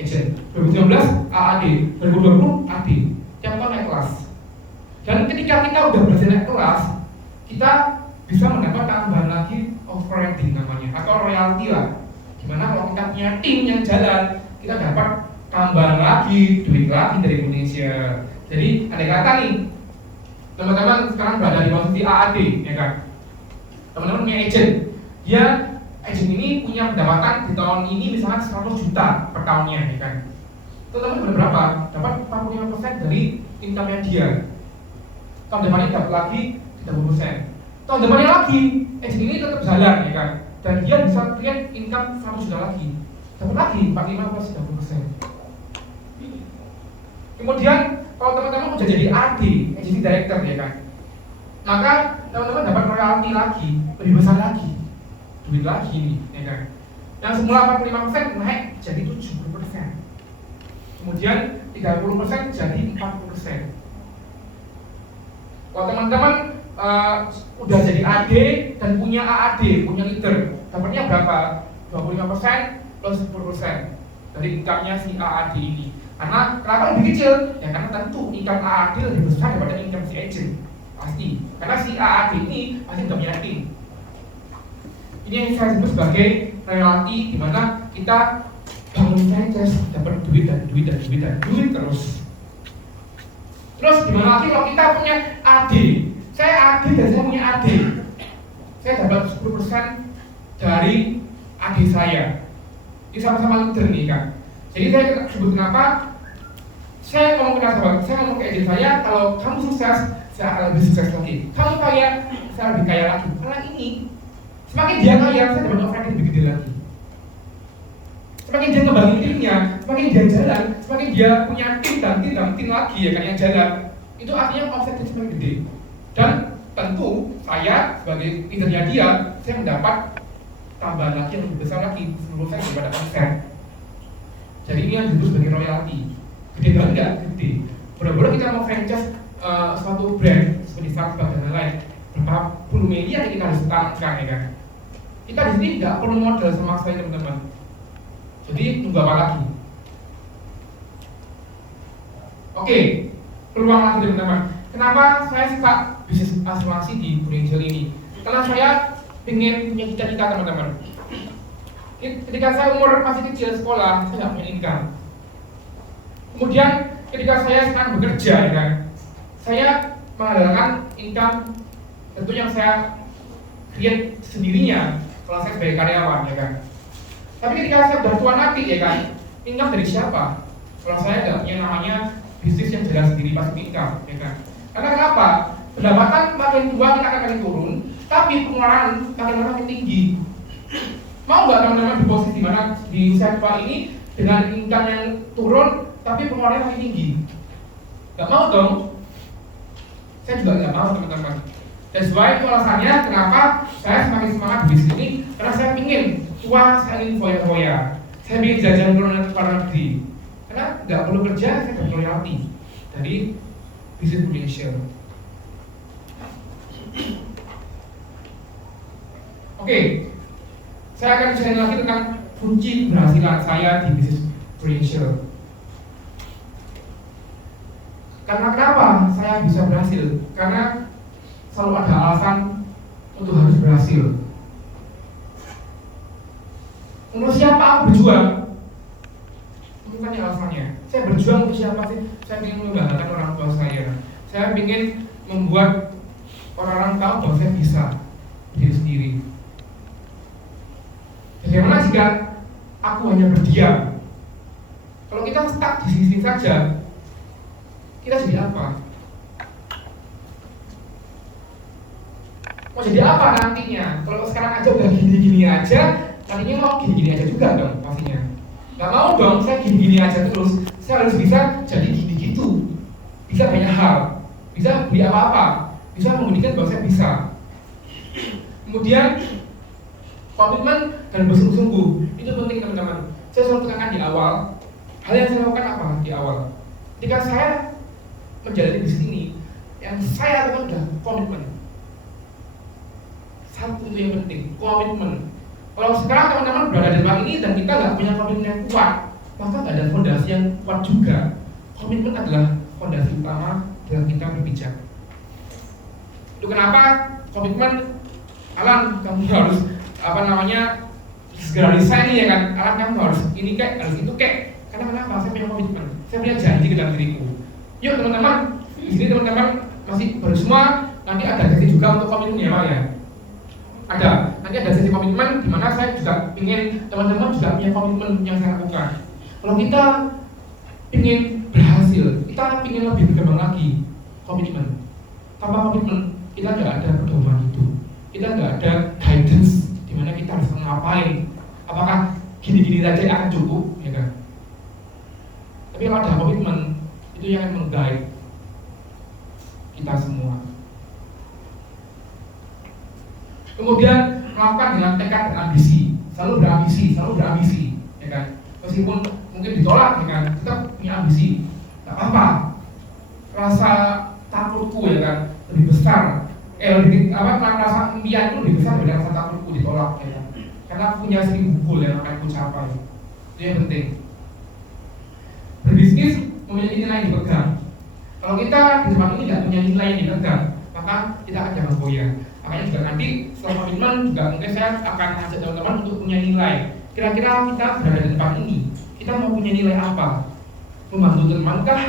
agent, 2019 AAD, 2020 AD. Tiap tahun naik kelas. Dan ketika kita udah berhasil naik kelas, kita bisa mendapat tambahan lagi overriding namanya, atau royalti lah. Gimana kalau kita punya tim yang jalan, kita dapat tambahan lagi, duit lagi dari Indonesia. Jadi andai kata nih, teman-teman sekarang berada di posisi AAD, ya kan? Teman-teman punya agent, dia agent ini punya pendapatan di tahun ini misalnya 100 juta per tahunnya, ya kan? Itu teman-teman berapa? Dapat 45% dari income-nya dia. Tahun depannya dapat lagi 30%. Tahun depannya lagi, agent ini tetap jalan, ya kan? Dan dia bisa create income 100 juta lagi. Dapat lagi 45 plus 30%. Kemudian kalau teman-teman udah jadi AD, agency director, ya kan? Maka teman-teman dapat royalti lagi, lebih besar lagi, duit lagi nih, ya kan? Yang semula 45% naik jadi 70%. Kemudian 30% jadi 40%. Kalau teman-teman udah jadi AD dan punya AAD, punya leader, dapatnya berapa? 25% plus 10% dari income-nya si AAD ini. Karena kenapa lebih kecil? Ya karena tentu income AAD lebih besar daripada income si agent. Pasti. Karena si AAD ini pasti udah punya tim. Ini yang saya sebut sebagai royalty, di mana kita bangun franchise dapat duit dan duit dan duit dan duit terus. Terus gimana lagi kalau kita punya AD? Saya AD dan saya punya AD. Saya dapat 10% dari AD saya. Ini sama-sama leader nih kan. Jadi saya sebut kenapa saya ngomong ke nasabah, saya ngomong ke agent saya, kalau kamu sukses, saya akan lebih sukses lagi. Kamu kaya, saya lebih kaya lagi. Karena ini semakin dia kaya, saya dapat offer yang lebih gede lagi. Semakin dia kembangin timnya, semakin dia jalan, semakin dia punya tim dan tim lagi ya kan yang jalan. Itu artinya offsetnya semakin gede. Dan tentu saya sebagai leadernya dia, saya mendapat tambahan lagi yang lebih besar lagi sebelum saya daripada offset. Jadi ini yang disebut sebagai royalty. Gede banget nggak? Gede. Benar-benar kita mau franchise suatu brand seperti Starbucks dan lain-lain, berapa puluh miliar yang kita harus tanamkan ya kan. Kita di sini nggak perlu modal sama sekali teman-teman. Jadi tunggu apa lagi? Oke, peluang lagi teman-teman. Kenapa saya suka bisnis asuransi di Prudential ini? Karena saya ingin punya cita-cita teman-teman. Ketika saya umur masih kecil sekolah, saya nggak punya income. Kemudian ketika saya sekarang bekerja, ya kan, saya mengandalkan income tentu yang saya create sendirinya kalau saya sebagai karyawan, ya kan. Tapi ketika saya sudah tua nanti, ya kan, income dari siapa? Kalau saya nggak punya namanya bisnis yang jalan sendiri pasti income, ya kan. Karena kenapa? Pendapatan makin tua kita akan makin turun, tapi pengeluaran makin tinggi. Mau nggak teman-teman di posisi di mana di usia tua ini dengan income yang turun tapi pengeluaran makin tinggi? Nggak mau dong. Saya juga nggak mau teman-teman. That's why itu alasannya kenapa saya semakin semangat di bisnis ini, karena saya ingin tua, saya ingin foya-foya, saya ingin jajan ke luar negeri. Karena nggak perlu kerja, saya dapat royalti dari bisnis Prudential. Oke. Saya akan sharing lagi tentang kunci keberhasilan saya di bisnis Prudential. Karena kenapa saya bisa berhasil? Karena selalu ada alasan untuk harus berhasil. Untuk siapa aku berjuang? Itu kan alasannya. Saya berjuang untuk siapa sih? Saya ingin membanggakan orang tua saya. Saya ingin membuat orang-orang tahu bahwa saya bisa diri sendiri. Bagaimana jika aku hanya berdiam? Kalau kita stuck di sini saja, kita jadi apa? Mau jadi apa nantinya? Kalau sekarang aja udah gini-gini aja, nantinya mau gini-gini aja juga dong pastinya. Gak mau dong, saya gini-gini aja terus. Saya harus bisa jadi gini gitu. Bisa banyak hal, bisa beli apa-apa, bisa membuktikan bahwa saya bisa. Kemudian komitmen dan bersungguh-sungguh itu penting teman-teman. Saya selalu tekankan di awal. Hal yang saya lakukan apa di awal? Ketika saya menjalani bisnis ini, yang saya lakukan adalah komitmen. Satu itu yang penting, komitmen. Kalau sekarang teman-teman berada di tempat ini dan kita nggak punya komitmen yang kuat, maka nggak ada fondasi yang kuat juga. Komitmen adalah fondasi utama dalam kita berpijak. Itu kenapa komitmen, Alan, kamu harus segera resign ya kan, karena kamu harus ini kayak, harus itu kayak. Karena kenapa? Saya punya komitmen, saya punya janji ke dalam diriku. Yuk teman-teman, di sini teman-teman masih baru semua, nanti ada sesi juga untuk komitmen ya Pak ya. Ada, nanti ada sesi komitmen di mana saya juga ingin teman-teman juga punya komitmen yang saya lakukan. Kalau kita ingin berhasil, kita ingin lebih berkembang lagi, komitmen. Tanpa komitmen, kita nggak ada pedoman itu. Kita nggak ada guidance di mana kita harus ngapain. Apakah gini-gini saja akan cukup, ya kan? Tapi kalau ada komitmen, itu yang akan meng-guide kita semua. Kemudian melakukan dengan tekad dan ambisi, selalu berambisi, ya kan? Meskipun mungkin ditolak, ya kan? Tetap punya ambisi, tak apa-apa. Rasa takutku, ya kan, lebih besar. Rasa impian itu lebih besar daripada rasa takutku ditolak, ya kan? Karena punya 1000 goal yang akan ku capai. Itu yang penting. Berbisnis memiliki nilai yang dipegang. Kalau kita di tempat ini tidak punya nilai yang dipegang, maka kita akan jangan goyah. Makanya juga nanti setelah komitmen juga mungkin saya akan ajak teman-teman untuk punya nilai. Kira-kira kita berada di tempat ini, kita mau punya nilai apa? Membantu teman kah?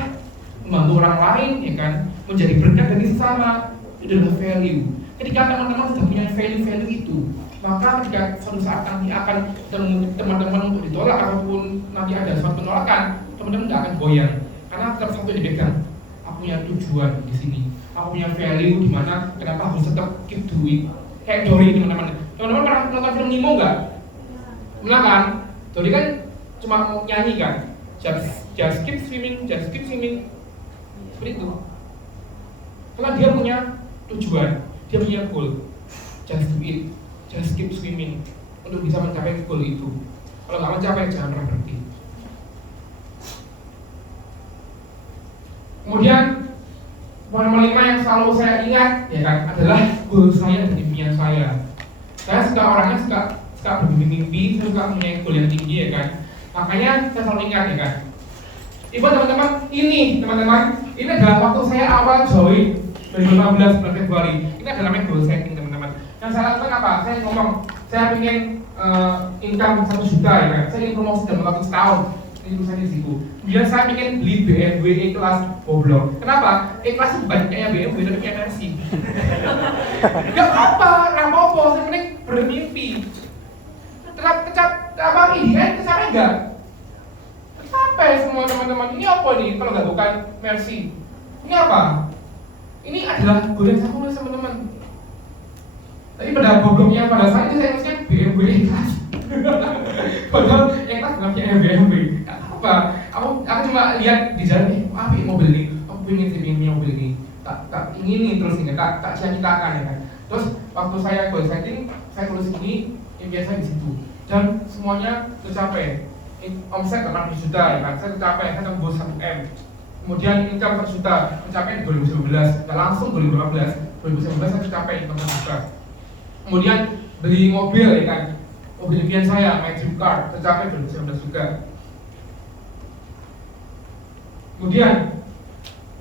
Membantu orang lain, ya kan? Menjadi berkat bagi sesama, itu adalah value. Ketika teman-teman sudah punya value itu, maka ketika suatu saat nanti akan teman-teman untuk ditolak ataupun nanti ada suatu penolakan, teman-teman tidak akan goyang, karena tetap satu yang dipegang. Aku punya tujuan di sini, aku punya value di mana kenapa harus tetap keep doing. Kayak Dory teman-teman. Teman-teman pernah nonton film Nemo nggak? Pernah kan? Dory kan cuma mau nyanyi kan? Just keep swimming, seperti itu. Karena dia punya tujuan, dia punya goal. Just do it, just keep swimming untuk bisa mencapai goal itu. Kalau nggak mencapai jangan pernah berhenti. Kemudian poin nomor 5 yang selalu saya ingat, ya kan, adalah goal saya dan impian saya. Saya suka orangnya suka bermimpi, saya suka punya goal yang tinggi, ya kan. Makanya saya selalu ingat, ya kan. Ibu teman-teman, ini adalah waktu saya awal join 2015 bulan Februari. Ini adalah namanya goal setting, teman-teman. Yang saya lakukan apa? Saya ngomong, saya ingin income 1 juta, ya kan. Saya ingin promosi dalam waktu setahun. Ini tulisannya di situ. Kemudian saya ingin beli BMW E-Class goblok. Kenapa? E-Class itu bukan kayak BMW, tapi kayak Mercy. Gak apa-apa, rapopo, saya penting bermimpi. Kecapai enggak? Kecapai semua teman-teman. Ini apa nih kalau nggak bukan Mercy? Ini apa? Ini adalah goal yang saya tulis, teman-teman. Tapi pada gobloknya pada saat itu saya tuliskan BMW E-Class. Padahal E-Class bukan kayak BMW. Apa? Aku cuma lihat di jalan, apa mobil ini? Aku pengen punya mobil ini. Tak ingin terus ini, tak cita-citakan, ya kan. Terus waktu saya goal setting, saya tulis ini, impian saya di situ. Dan semuanya tercapai. Omset 8 juta, ya kan. Saya tercapai, saya tembus 1M. Kemudian income 1 juta, tercapai di 2019. Dan langsung 2019 saya tercapai income 1 juta. Kemudian beli mobil, ya kan. Mobil impian saya, my dream car, tercapai 2019 juga. Kemudian,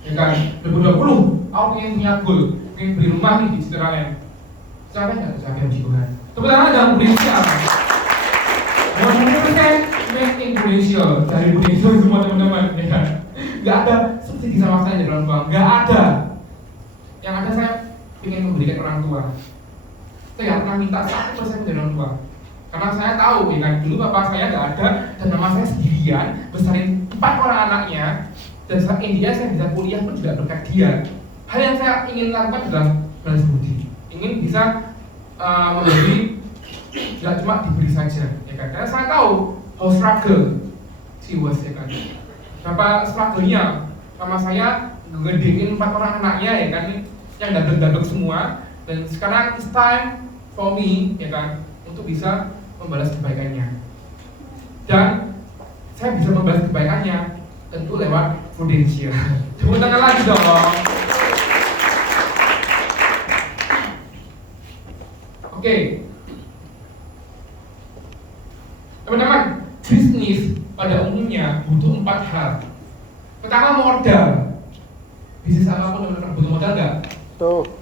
ya kan, 2020, aku ingin punya goal, ingin beli rumah nih di Citraland. Tercapai nggak? Tercapai, puji Tuhan. Tepuk tangan dalam Indonesia. 100% make Indonesia dari Indonesia semua teman-teman, ya kan. Nggak ada subsidi sama saya di dalam bank, nggak ada. Yang ada saya ingin memberikan orang tua. Saya nggak pernah minta 1% dari orang tua. Karena saya tahu, ya kan, dulu bapak saya nggak ada dan mama saya sendirian besarin 4 orang anaknya. Dan saat India saya bisa kuliah pun juga berkat dia. Hal yang saya ingin lakukan adalah balas budi. Ingin bisa memberi, tidak cuma diberi saja, ya kan? Karena saya tahu how struggle she was, ya kan? Berapa struggle-nya mama saya ngegedein 4 orang anaknya, ya kan? Yang dadek-dadek semua. Dan sekarang it's time for me, ya kan, untuk bisa membalas kebaikannya. Dan saya bisa membalas kebaikannya tentu lewat Prudential. Tepuk tangan lagi dong. Oke. Teman-teman, bisnis pada umumnya butuh 4 hal. Pertama, modal. Bisnis apapun teman-teman butuh modal nggak?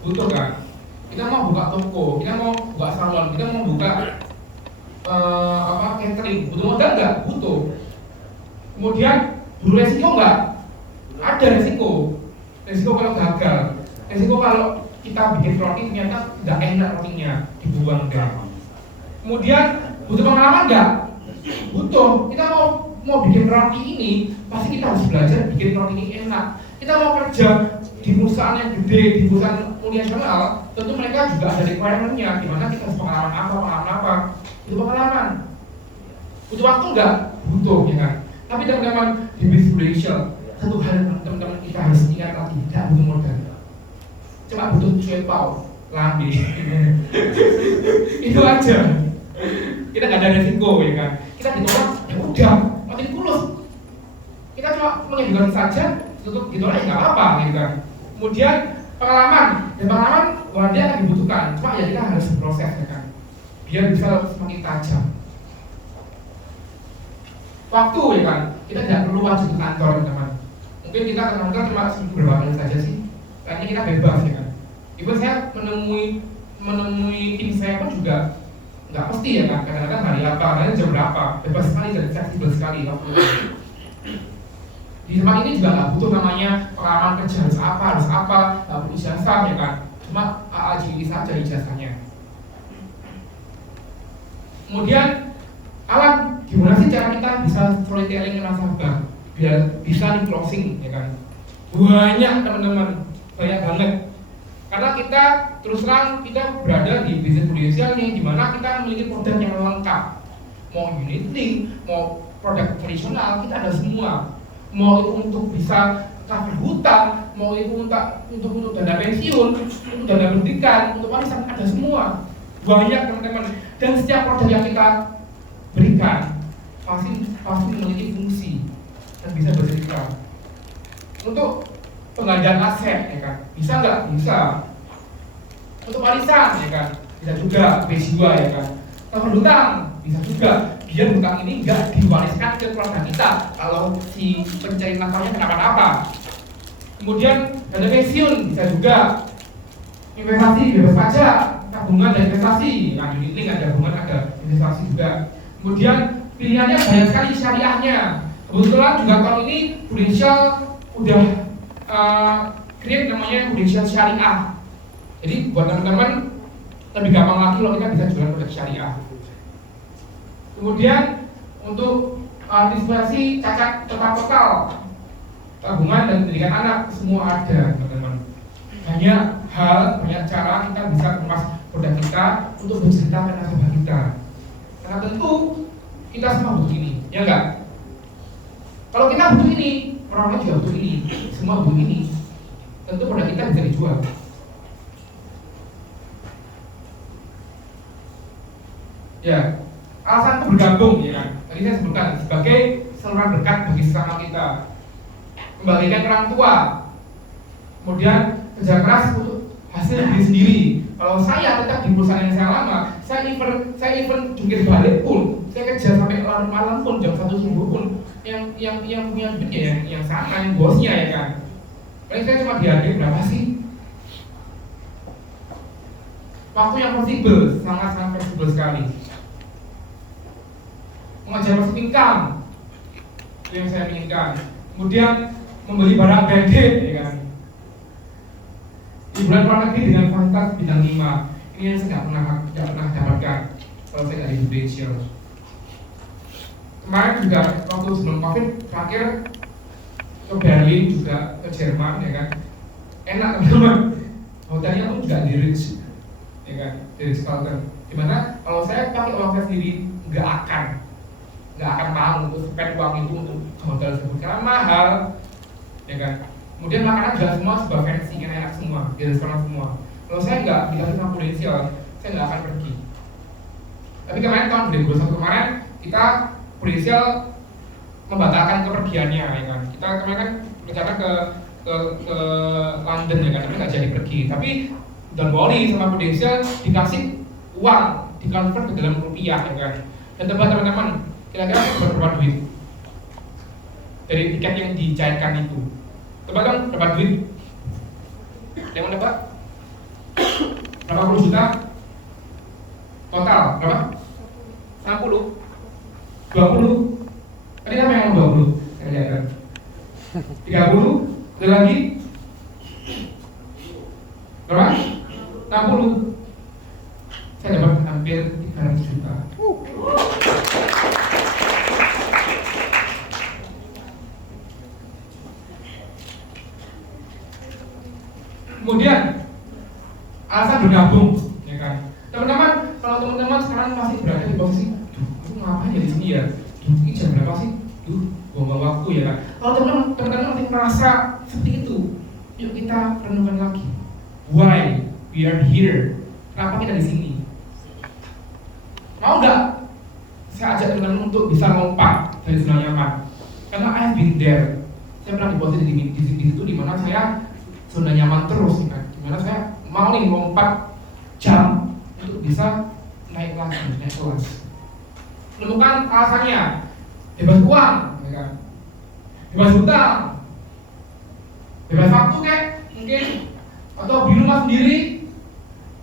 Butuh kan? Kita mau buka toko, kita mau buka salon, kita mau buka marketing, butuh modal nggak? Butuh. Kemudian butuh resiko nggak? Ada resiko. Resiko kalau gagal, resiko kalau kita bikin roti ternyata tidak enak rotinya, dibuang deh. Kemudian butuh pengalaman nggak? Butuh. Kita mau bikin roti ini, pasti kita harus belajar bikin roti ini enak. Kita mau kerja di perusahaan yang gede, di perusahaan multinasional, tentu mereka juga ada requirement-nya, dimana kita harus pengalaman apa, butuh pengalaman. Butuh waktu nggak? Butuh, ya kan? Tapi teman-teman di bisnis prudential, satu hal yang teman-teman kita harus ingat lagi, tidak butuh modal. Cuma butuh cuepau, lambe. Itu aja. Kita nggak ada resiko, ya kan? Kita ditolak, ya udah, mati kulus. Kita cuma mengedukasi saja, tutup ditolak ya nggak apa-apa, gitu kan? Kemudian pengalaman, dan pengalaman dia akan dibutuhkan. Cuma ya kita harus berproses, ya kan? Biar bisa semakin tajam. Waktu, ya kan? Kita tidak perlu wajib ke kantor, teman-teman. Mungkin kita ke kantor cuma seminggu berapa kali saja sih. Karena kita bebas, ya kan? Ibu saya menemui tim saya pun juga nggak pasti, ya kan? Kadang-kadang hari apa, kadang jam berapa, bebas sekali dan fleksibel sekali waktu. Di tempat ini juga nggak butuh namanya pengalaman kerja harus apa, nggak perlu ijazah, ya kan? Cuma AAJI saja ijazahnya. Kemudian Alan, gimana sih cara kita bisa storytelling ke nasabah biar bisa di closing, ya kan? Banyak teman-teman, banyak banget. Karena kita terus terang kita berada di bisnis prudential nih, dimana kita memiliki produk yang lengkap. Mau unit link, mau produk tradisional, kita ada semua. Mau itu untuk bisa cover hutang, mau itu untuk dana pensiun, untuk dana pendidikan, untuk warisan, ada semua. Banyak teman-teman. Dan setiap produk yang kita berikan pasti memiliki fungsi dan bisa bercerita. Untuk pengadaan aset, ya kan? Bisa nggak? Bisa. Untuk warisan, ya kan? Bisa juga. P2, ya kan? Cover hutang, bisa juga. Biar hutang ini nggak diwariskan ke keluarga kita kalau si pencari nafkahnya kenapa-napa. Kemudian dana pensiun bisa juga. Investasi bebas pajak, tabungan dan investasi. Nah, unit link ada tabungan, ada investasi juga. Kemudian pilihannya banyak sekali syariahnya. Kebetulan juga tahun ini Prudential udah create namanya Prudential Syariah. Jadi buat teman-teman lebih gampang lagi kalau kita bisa jualan produk syariah. Kemudian untuk antisipasi cacat total total, tabungan dan pendidikan anak semua ada, teman-teman. Banyak hal, banyak cara kita bisa kemas produk kita untuk bercerita ke nasabah kita. Karena tentu kita semua butuh ini, ya enggak? Kalau kita butuh ini, orang lain juga butuh ini, semua butuh ini. Tentu produk kita bisa dijual. Ya, alasan untuk bergabung, ya kan? Tadi saya sebutkan sebagai saluran berkat bagi sesama kita, membagikan orang tua, kemudian kerja keras untuk hasil diri sendiri. Kalau saya tetap di perusahaan yang saya lama, saya even jungkir balik pun, saya kerja sampai larut malam pun, jam 1 subuh pun, yang punya duitnya yang sama, yang bosnya, ya kan? Paling saya cuma dihargai berapa sih? Waktu yang fleksibel, sangat fleksibel sekali. Mengajar masuk income yang saya inginkan. Kemudian membeli barang branded, ya kan? Di bulan luar negeri dengan fasilitas bintang 5. Ini yang saya tidak pernah dapatkan kalau saya nggak di Prudential. Kemarin juga waktu sebelum COVID terakhir ke Berlin juga ke Jerman, ya kan? Enak teman-teman. Hotelnya pun juga di Ritz, ya kan? Di Ritz Carlton. Dimana kalau saya pakai uang saya sendiri nggak akan mau untuk spend uang itu untuk hotel tersebut karena mahal, ya kan? Kemudian makanan juga semua sebuah fancy, enak semua, di restoran semua. Kalau saya nggak dikasih sama Prudential, saya nggak akan pergi. Tapi kemarin tahun 2021 kemarin kita Prudential membatalkan kepergiannya, ya kan? Kita kemarin kan rencana ke London, ya kan? Tapi nggak jadi pergi. Tapi don't worry, sama Prudential dikasih uang, dikonvert ke dalam rupiah, ya kan? Dan tebak teman-teman, kira-kira berapa duit dari tiket yang dicairkan itu? Tebak dong, berapa duit? Yang mau tebak? Berapa puluh juta? Total, berapa? 60. 20. Tadi apa yang 20? Saya lihat. 30. Ada lagi? Berapa? 60. Saya dapat hampir 300 juta. Kemudian alasan bergabung, ya kan? Teman-teman, kalau teman-teman sekarang masih berada di posisi, aku ngapain ya di sini ya? Ini jam berapa sih? Buang-buang waktu ya kan? Kalau teman-teman masih merasa seperti itu, yuk kita renungkan lagi. Why we are here? Kenapa kita di sini? Mau nggak? Saya ajak teman-teman untuk bisa lompat dari zona nyaman. Karena I have been there. Saya pernah di posisi di situ di mana saya zona nyaman terus, kan? Dimana saya mau nih lompat jam untuk bisa naik lagi, naik kelas. Menemukan alasannya, bebas uang, ya kan? Bebas hutang, bebas waktu kayak mungkin, atau di rumah sendiri,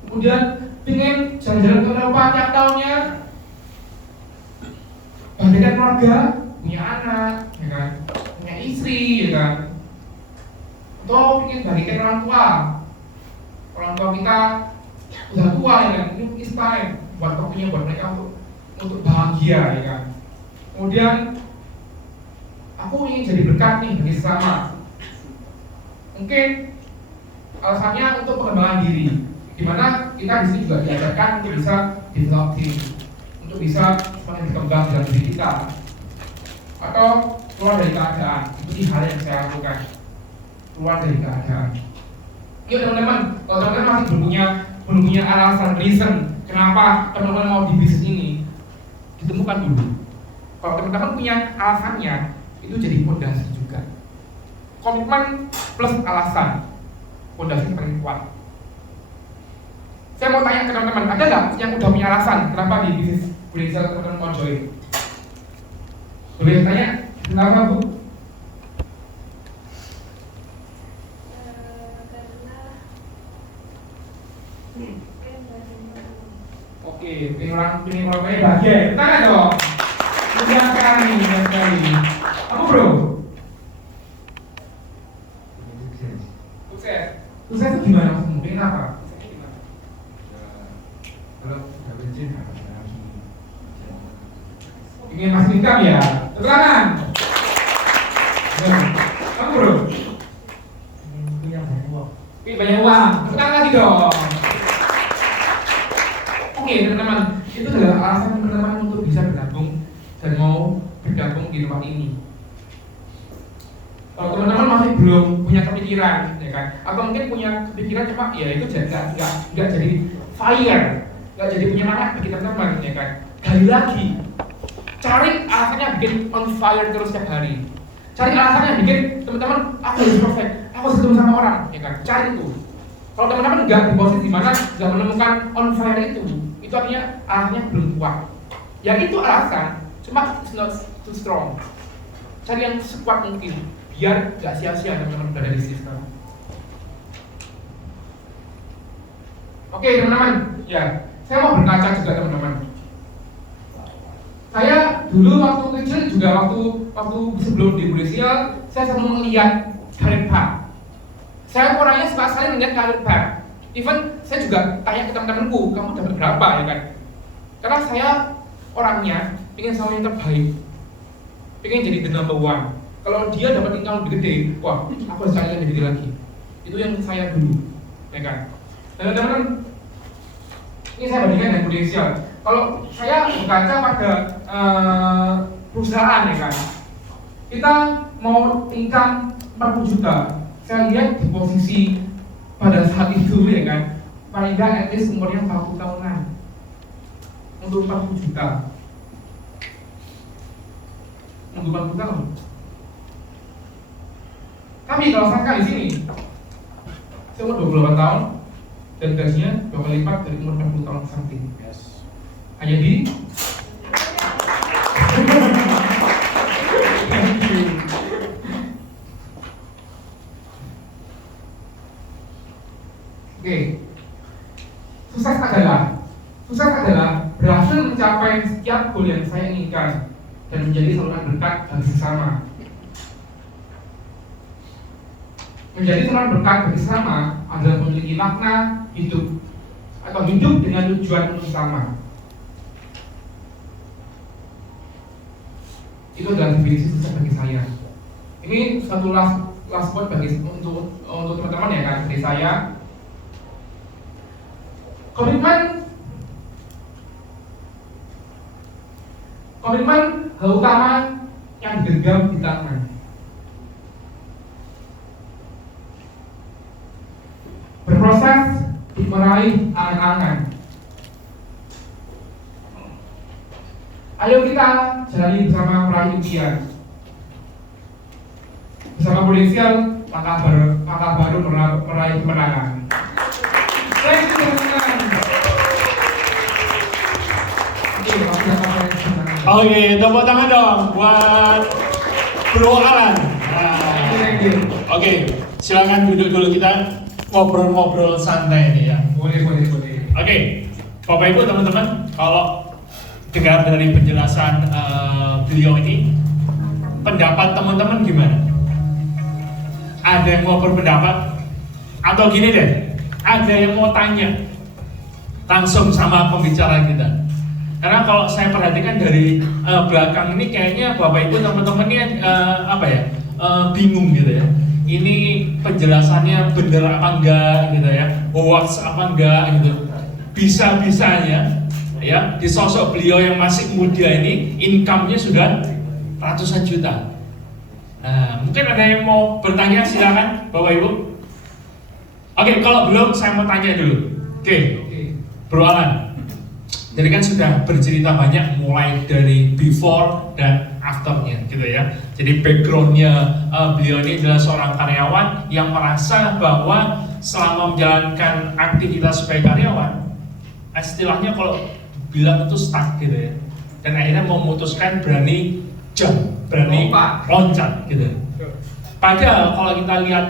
kemudian pengen jalan-jalan ke Eropa tiap tahunnya, bahagian keluarga, punya anak, ya kan? Punya istri, ya kan? Atau ingin bagikan orang tua kita udah tua, ya kan? Ini is time buat waktunya buat mereka untuk bahagia, ya kan? Kemudian aku ingin jadi berkat nih bagi sesama. Mungkin alasannya untuk pengembangan diri, di mana kita di sini juga diajarkan untuk bisa developing, untuk bisa semakin berkembang dalam diri kita, atau keluar dari keadaan. Itu hal yang saya lakukan, keluar dari keadaan. Yuk teman-teman, kalau teman-teman masih belum punya alasan, reason kenapa teman-teman mau di bisnis ini, ditemukan dulu. Kalau teman-teman punya alasannya, itu jadi fondasi juga. Komitmen plus alasan, fondasi paling kuat. Saya mau tanya ke teman-teman, ada nggak yang udah punya alasan kenapa di bisnis Budinsel teman-teman mau join? Boleh tanya, kenapa Bu? Oke, pengen orang kaya bahagia. Tangan dong. Mudah sekali. Kamu bro? Sukses. Sukses itu gimana maksudmu? Pengen apa? Suksesnya gimana? Kalau sudah bensin harus Ingin masuk income ya? Terangan. Kamu bro? punya banyak uang. Pengen banyak uang. Tekan lagi dong. Oke teman-teman, itu adalah alasan teman-teman untuk bisa bergabung dan mau bergabung di tempat ini. Kalau teman-teman masih belum punya kepikiran, ya kan? Atau mungkin punya kepikiran cuma ya itu nggak jadi fire, nggak jadi penyemangat bagi teman-teman, ya kan? Gali lagi, cari alasannya bikin on fire terus setiap hari. Cari alasannya bikin teman-teman aku harus perfect, aku harus ketemu sama orang, ya kan? Cari itu. Kalau teman-teman nggak di posisi mana nggak menemukan on fire itu artinya alasannya belum kuat. Ya itu alasan, cuma it's not too strong. Cari yang sekuat mungkin, biar nggak sia-sia teman-teman berada di sini sekarang. Oke teman-teman, ya saya mau berkaca juga teman-teman. Saya dulu waktu kecil juga waktu sebelum di Budinsel, saya selalu melihat karir path. Saya orangnya suka sekali melihat karir path. Even saya juga tanya ke teman-temanku, kamu dapat berapa ya kan? Karena saya orangnya ingin selalu yang terbaik, ingin jadi the number one. Kalau dia dapat income lebih gede, wah aku harus cari lebih gede lagi. Itu yang saya dulu, ya kan? Dan teman-teman, ini saya bandingkan dengan Budinsel. Kalau saya berkaca pada perusahaan, ya kan? Kita mau income 40 juta. Saya lihat di posisi pada saat itu, ya kan, paling nggak at least umurnya 40 tahunan untuk 40 juta. Nunggu 40 tahun. Tapi kalau saya di sini, saya umur 28 tahun dan gajinya 2 kali lipat dari umur 60 tahun something. Yes. Hanya di Oke. Sukses adalah berhasil mencapai setiap goal yang saya inginkan dan menjadi saluran berkat bagi sesama. Menjadi saluran berkat bagi sesama adalah memiliki makna hidup atau hidup dengan tujuan untuk sama. Itu adalah definisi sukses bagi saya. Ini satu last point bagi untuk teman-teman ya kan, bagi saya. Komitmen hal utama yang digenggam di tangan. Berproses untuk meraih angan-angan. Ayo kita jalani bersama meraih impian. Bersama Potensial, langkah baru meraih kemenangan. Thank you teman-teman. Oke, tepuk tangan dong buat Bro Alan. Oke, silakan duduk dulu, kita ngobrol-ngobrol santai nih ya. Boleh. Oke, Bapak Ibu teman-teman, kalau dengar dari penjelasan beliau ini, pendapat teman-teman gimana? Ada yang mau berpendapat? Atau gini deh, ada yang mau tanya langsung sama pembicara kita? Karena kalau saya perhatikan dari belakang ini kayaknya Bapak Ibu teman-teman ini bingung gitu ya. Ini penjelasannya bener apa enggak gitu ya, hoax apa enggak gitu. Bisa-bisanya ya di sosok beliau yang masih muda ini income-nya sudah ratusan juta. Nah, mungkin ada yang mau bertanya, silakan Bapak Ibu. Oke, kalau belum saya mau tanya dulu. Oke. Bro Alan. Jadi kan sudah bercerita banyak mulai dari before dan afternya gitu ya. Jadi backgroundnya beliau ini adalah seorang karyawan yang merasa bahwa selama menjalankan aktivitas sebagai karyawan, istilahnya kalau bilang itu stuck gitu ya. Dan akhirnya memutuskan berani jump, berani loncat gitu. Padahal kalau kita lihat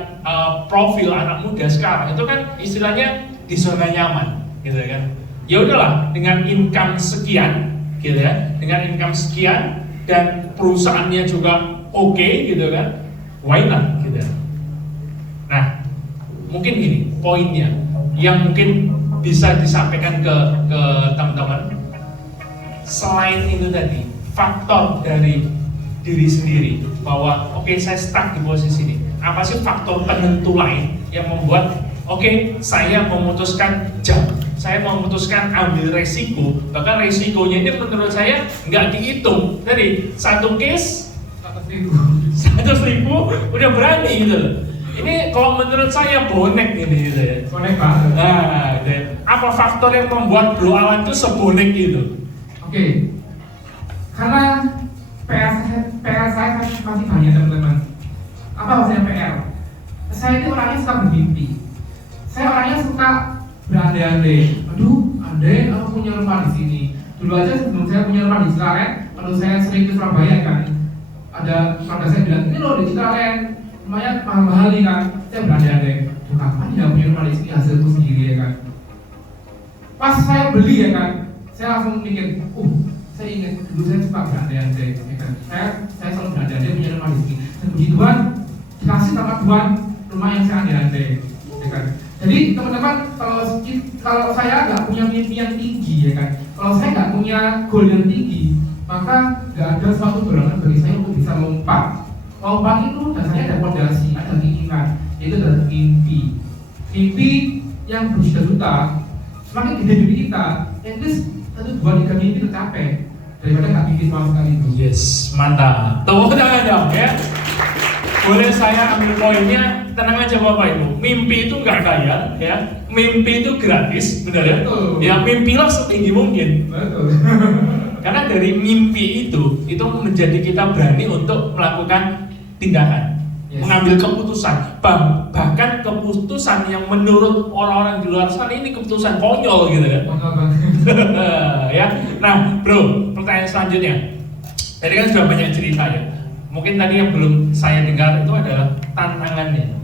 profil anak muda sekarang itu kan istilahnya di zona nyaman gitu kan. Ya udahlah, dengan income sekian gitu ya, dengan income sekian dan perusahaannya juga oke gitu kan, why not gitu. Nah, mungkin gini poinnya yang mungkin bisa disampaikan ke teman-teman. Selain itu tadi faktor dari diri sendiri bahwa oke, saya stuck di posisi ini, apa sih faktor penentu lain yang membuat saya memutuskan jump, saya memutuskan ambil resiko. Bahkan resikonya ini menurut saya nggak dihitung. Dari satu case 100.000 udah berani gitu loh. Ini kalau menurut saya bonek ini gitu ya. Bonek banget. Nah, gitu ya. Apa faktor yang membuat Bro Alan itu sebonek itu? Oke. Karena PR saya masih banyak teman-teman. Apa maksudnya PR? Saya itu orangnya suka bermimpi. Saya orangnya suka berandai-andai. Aduh, andai aku punya rumah di sini. Dulu aja sebelum saya punya rumah di Citalen, kalau saya sering ke Surabaya kan, ada keluarga saya bilang, ini loh di Citalen, lumayan mahal-mahal nih kan. Saya berandai-andai. Duh, kapan ya punya rumah di sini, hasilku sendiri ya kan. Pas saya beli ya kan, saya langsung mikir, saya ingat dulu saya suka berandai-andai ya kan. Saya selalu berandai-andai punya rumah di sini. Dan puji Tuhan, dikasih sama Tuhan rumah yang saya andai-andai ya kan. Jadi teman-teman, kalau saya nggak punya mimpi yang tinggi ya kan, kalau saya nggak punya goal yang tinggi, maka nggak ada suatu dorongan bagi saya untuk bisa lompat. Lompat itu dasarnya ada fondasi, ada keinginan, yaitu adalah mimpi. Mimpi yang berjuta-juta, semakin gede mimpi kita, at least 1, 2, 3 mimpi tercapai daripada nggak mimpi sama sekali itu. Yes, mantap. Tepuk tangan dong ya. Boleh saya ambil poinnya, tenang aja Bapak Ibu. Mimpi itu nggak bayar ya, mimpi itu gratis, benar ya? Betul. Ya mimpilah setinggi mungkin. Betul. Karena dari mimpi itu menjadi kita berani untuk melakukan tindakan, mengambil keputusan. Bahkan keputusan yang menurut orang-orang di luar sana ini keputusan konyol gitu kan? Ya. Nah, Bro, pertanyaan selanjutnya. Tadi kan sudah banyak cerita ya. Mungkin tadi yang belum saya dengar itu adalah tantangannya.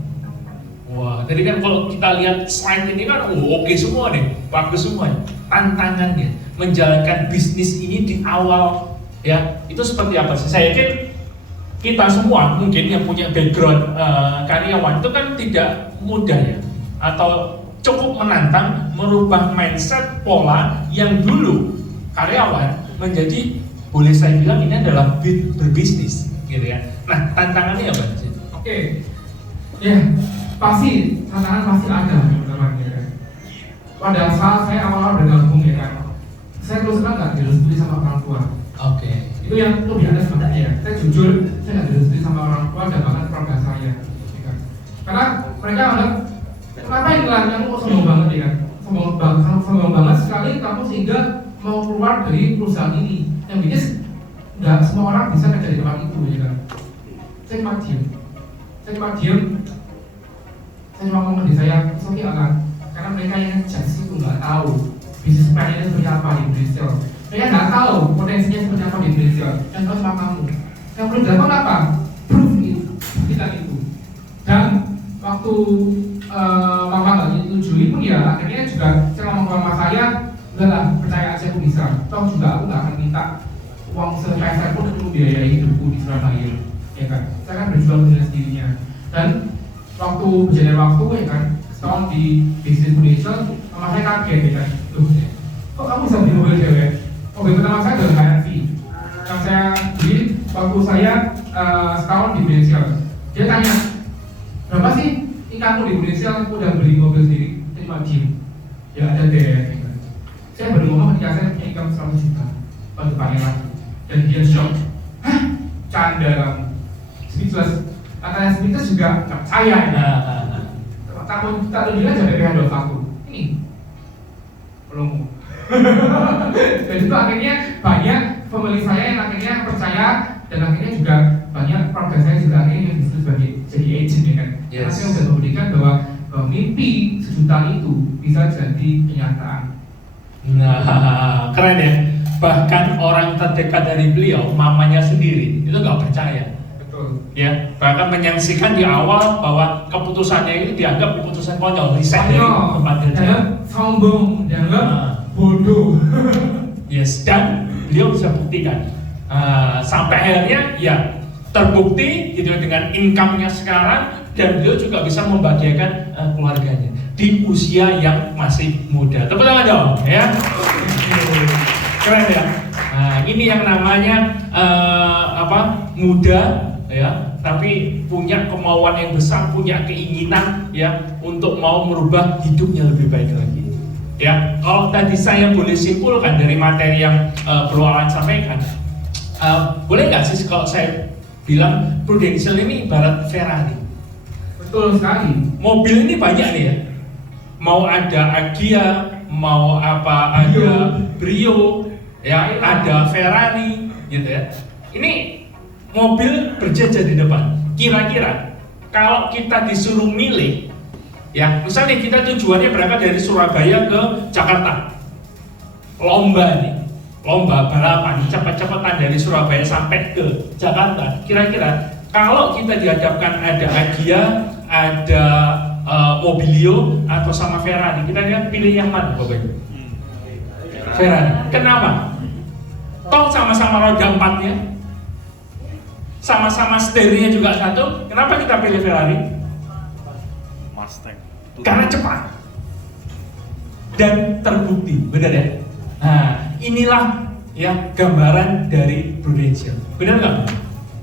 Wah, tadi kan kalau kita lihat slide ini kan oke semua nih, bagus semua. Tantangannya menjalankan bisnis ini di awal Ya, itu seperti apa sih? Saya yakin kita semua mungkin yang punya background karyawan itu kan tidak mudah ya, atau cukup menantang merubah mindset pola yang dulu karyawan menjadi, boleh saya bilang ini adalah berbisnis gitu ya. Nah, tantangannya apa sih? Oke, ya pasti tantangan pasti ada teman-teman ya kan. Pada saat saya awal-awal bergabung ya kan, saya terus terang nggak direstui sama orang tua. Oke. Itu yang lebih ada sebenarnya. Saya jujur, saya nggak direstui sama orang tua dan bahkan keluarga saya. Ya kan? Karena mereka anggap, kenapa ini lah, kamu kok sombong banget ya kan? Sombong banget sekali kamu sehingga mau keluar dari perusahaan ini. Yang bikin nggak semua orang bisa kerja di tempat itu ya kan. Saya cuma diem. Saya cuma ngomong di saya, oke akan. Karena mereka yang judge itu nggak tahu bisnis plannya seperti apa di Indonesia. Mereka nggak tahu potensinya seperti apa di Indonesia. Dan tahu sama kamu. Yang perlu dilakukan apa? Proof it, kita itu. Dan waktu mama nggak nyetujui pun ya akhirnya juga saya ngomong ke mama saya, udahlah percaya aja aku bisa. Toh juga aku nggak akan minta uang sepeser pun untuk biaya hidupku di Surabaya. Ya kan? Saya kan berjuang dengan sendirinya. Dan waktu berjalan waktu ya kan, setahun di bisnis Indonesia, mama saya kaget ya kan. Loh, kok kamu bisa beli mobil cewek? Mobil pertama saya adalah HRV yang saya beli waktu saya setahun di Indonesia. Dia tanya, berapa sih income di Indonesia? Aku udah beli mobil sendiri, saya cuma diem. Ya ada deh ya kan. Saya baru ngomong ketika saya punya income 100 juta waktu pangeran. Dan dia shock, hah? Canda kamu, speechless. Katanya speechless juga nggak percaya ya. Kamu tak bilang aja BPH 21 ini belum. Dan itu akhirnya banyak pembeli saya yang akhirnya percaya, dan akhirnya juga banyak keluarga saya juga akhirnya yang disitu sebagai jadi agent ya kan. Karena saya sudah membuktikan bahwa mimpi sejuta itu bisa jadi kenyataan. Nah, keren ya. Bahkan orang terdekat dari beliau, mamanya sendiri, itu nggak percaya. Betul. Ya, bahkan menyaksikan di awal bahwa keputusannya ini dianggap keputusan konyol, resign dari tempat kerja. Dianggap sombong, dianggap bodoh. Yes, dan beliau bisa buktikan sampai akhirnya ya terbukti gitu dengan income-nya sekarang, dan beliau juga bisa membahagiakan keluarganya di usia yang masih muda. Tepuk tangan dong, ya. Keren ya. Nah, ini yang namanya muda ya, tapi punya kemauan yang besar, punya keinginan ya untuk mau merubah hidupnya lebih baik lagi. Ya, kalau tadi saya boleh simpulkan dari materi yang Bro Alan sampaikan, boleh nggak sih kalau saya bilang Prudential ini ibarat Ferrari? Betul sekali. Mobil ini banyak nih ya. Mau ada Agya, mau apa ada Brio, ya ada Ferrari, gitu ya. Ini mobil berjajar di depan. Kira-kira kalau kita disuruh milih, ya misalnya kita tujuannya berangkat dari Surabaya ke Jakarta, lomba nih, lomba balapan cepat-cepatan dari Surabaya sampai ke Jakarta. Kira-kira kalau kita dihadapkan ada Agya, ada Mobilio atau sama Ferrari, kita lihat pilih yang mana Bapak Ibu? Ferrari. Kenapa? Toh sama-sama roda empatnya, sama-sama steeringnya juga satu. Kenapa kita pilih Ferrari? Mustang. Karena cepat dan terbukti, benar ya? Nah, inilah ya gambaran dari Prudential. Benar nggak?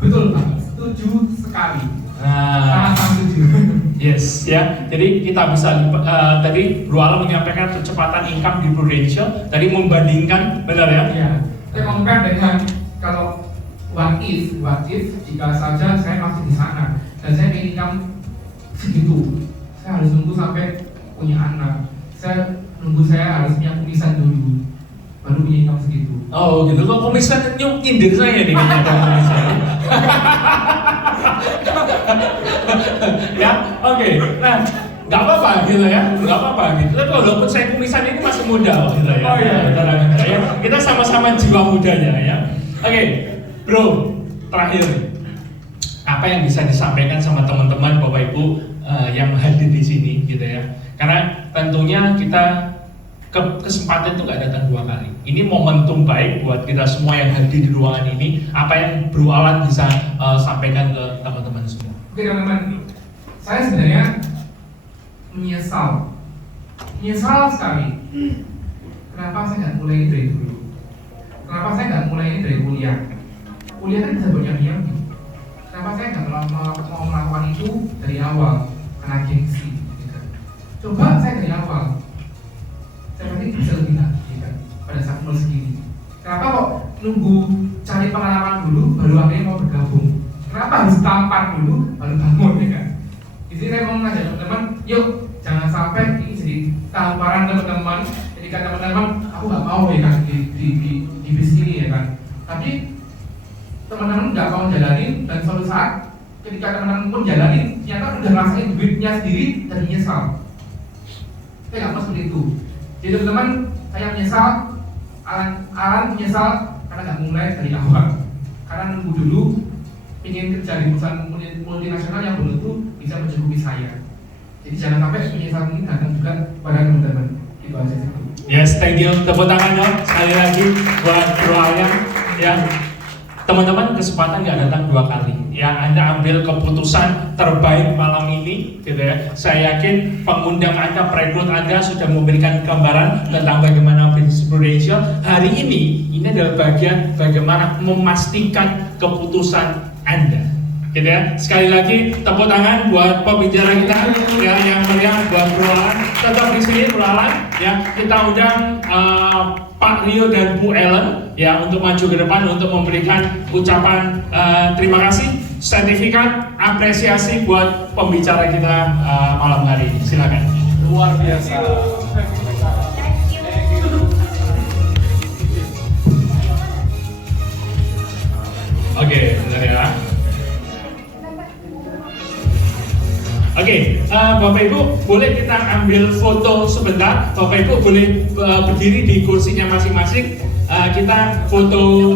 Betul Pak, setuju sekali. Nah, Sangat setuju. yes ya. Jadi kita bisa tadi Bro Alan menyampaikan kecepatan income di Prudential. Tadi membandingkan, benar ya? Ya, saya compare dengan kalau what if jika saja saya masih di sana dan saya punya income segitu, saya harus nunggu sampai punya anak. Saya harus punya kumisan dulu, baru punya income segitu. Oh gitu, kok komisan nyindir saya nih kayaknya komisan. Ya, oke. Nah, nggak apa-apa gitu ya, nggak apa-apa gitu. Tapi walaupun saya kumisan ini masih muda gitu ya. Oh iya. Ya. Kita sama-sama jiwa mudanya ya. Oke, Bro, terakhir apa yang bisa disampaikan sama teman-teman Bapak Ibu yang hadir di sini gitu ya. Karena tentunya kita Kesempatan itu nggak datang 2 kali. Ini momentum baik buat kita semua yang hadir di ruangan ini. Apa yang Bro Alan bisa sampaikan ke teman-teman semua? Oke teman-teman, saya sebenarnya menyesal sekali. Kenapa saya nggak mulai ini dari dulu? Kenapa saya nggak mulai ini dari kuliah? Kuliah kan bisa banyak yang. Kenapa saya nggak mau melakukan itu dari awal? Karena gengsi. Gitu. Coba saya dari awal. Saya pasti bisa lebih lagi kan pada saat umur segini. Kenapa kok nunggu cari pengalaman dulu baru akhirnya mau bergabung? Kenapa harus tampar dulu baru bangun ya kan? Di sini saya mau ngajak teman-teman, yuk jangan sampai ini jadi tamparan teman-teman. Ketika teman-teman aku nggak mau ya kan di bis ini ya kan. Tapi teman-teman nggak mau jalanin dan suatu saat ketika teman-teman pun jalanin ternyata udah ngerasain duitnya sendiri dan menyesal. Saya nggak mau seperti itu. Jadi teman-teman, saya menyesal, Alan menyesal karena nggak mulai dari awal. Karena nunggu dulu, ingin kerja di perusahaan multinasional yang belum tentu bisa mencukupi saya. Jadi jangan sampai penyesalan ini datang juga pada teman-teman. Itu aja sih. Yes, thank you. Tepuk tangan dong sekali lagi buat Bro Alan. Ya, teman-teman, kesempatan nggak datang 2 kali. Ya, Anda ambil keputusan terbaik malam ini, gitu ya. Saya yakin pengundang Anda, perekrut Anda sudah memberikan gambaran tentang bagaimana bisnis prudential. Hari ini adalah bagian bagaimana memastikan keputusan Anda. Gitu ya. Sekali lagi tepuk tangan buat pembicara kita ya, yang meriah buat Bro Alan. Tetap di sini Bro Alan. Ya, kita undang Pak Rio dan Bu Ellen ya untuk maju ke depan untuk memberikan ucapan terima kasih, sertifikat apresiasi buat pembicara kita malam hari ini. Silakan. Luar biasa. Oke, bentar ya. Oke, Bapak Ibu boleh kita ambil foto sebentar. Bapak Ibu boleh berdiri di kursinya masing-masing. Kita foto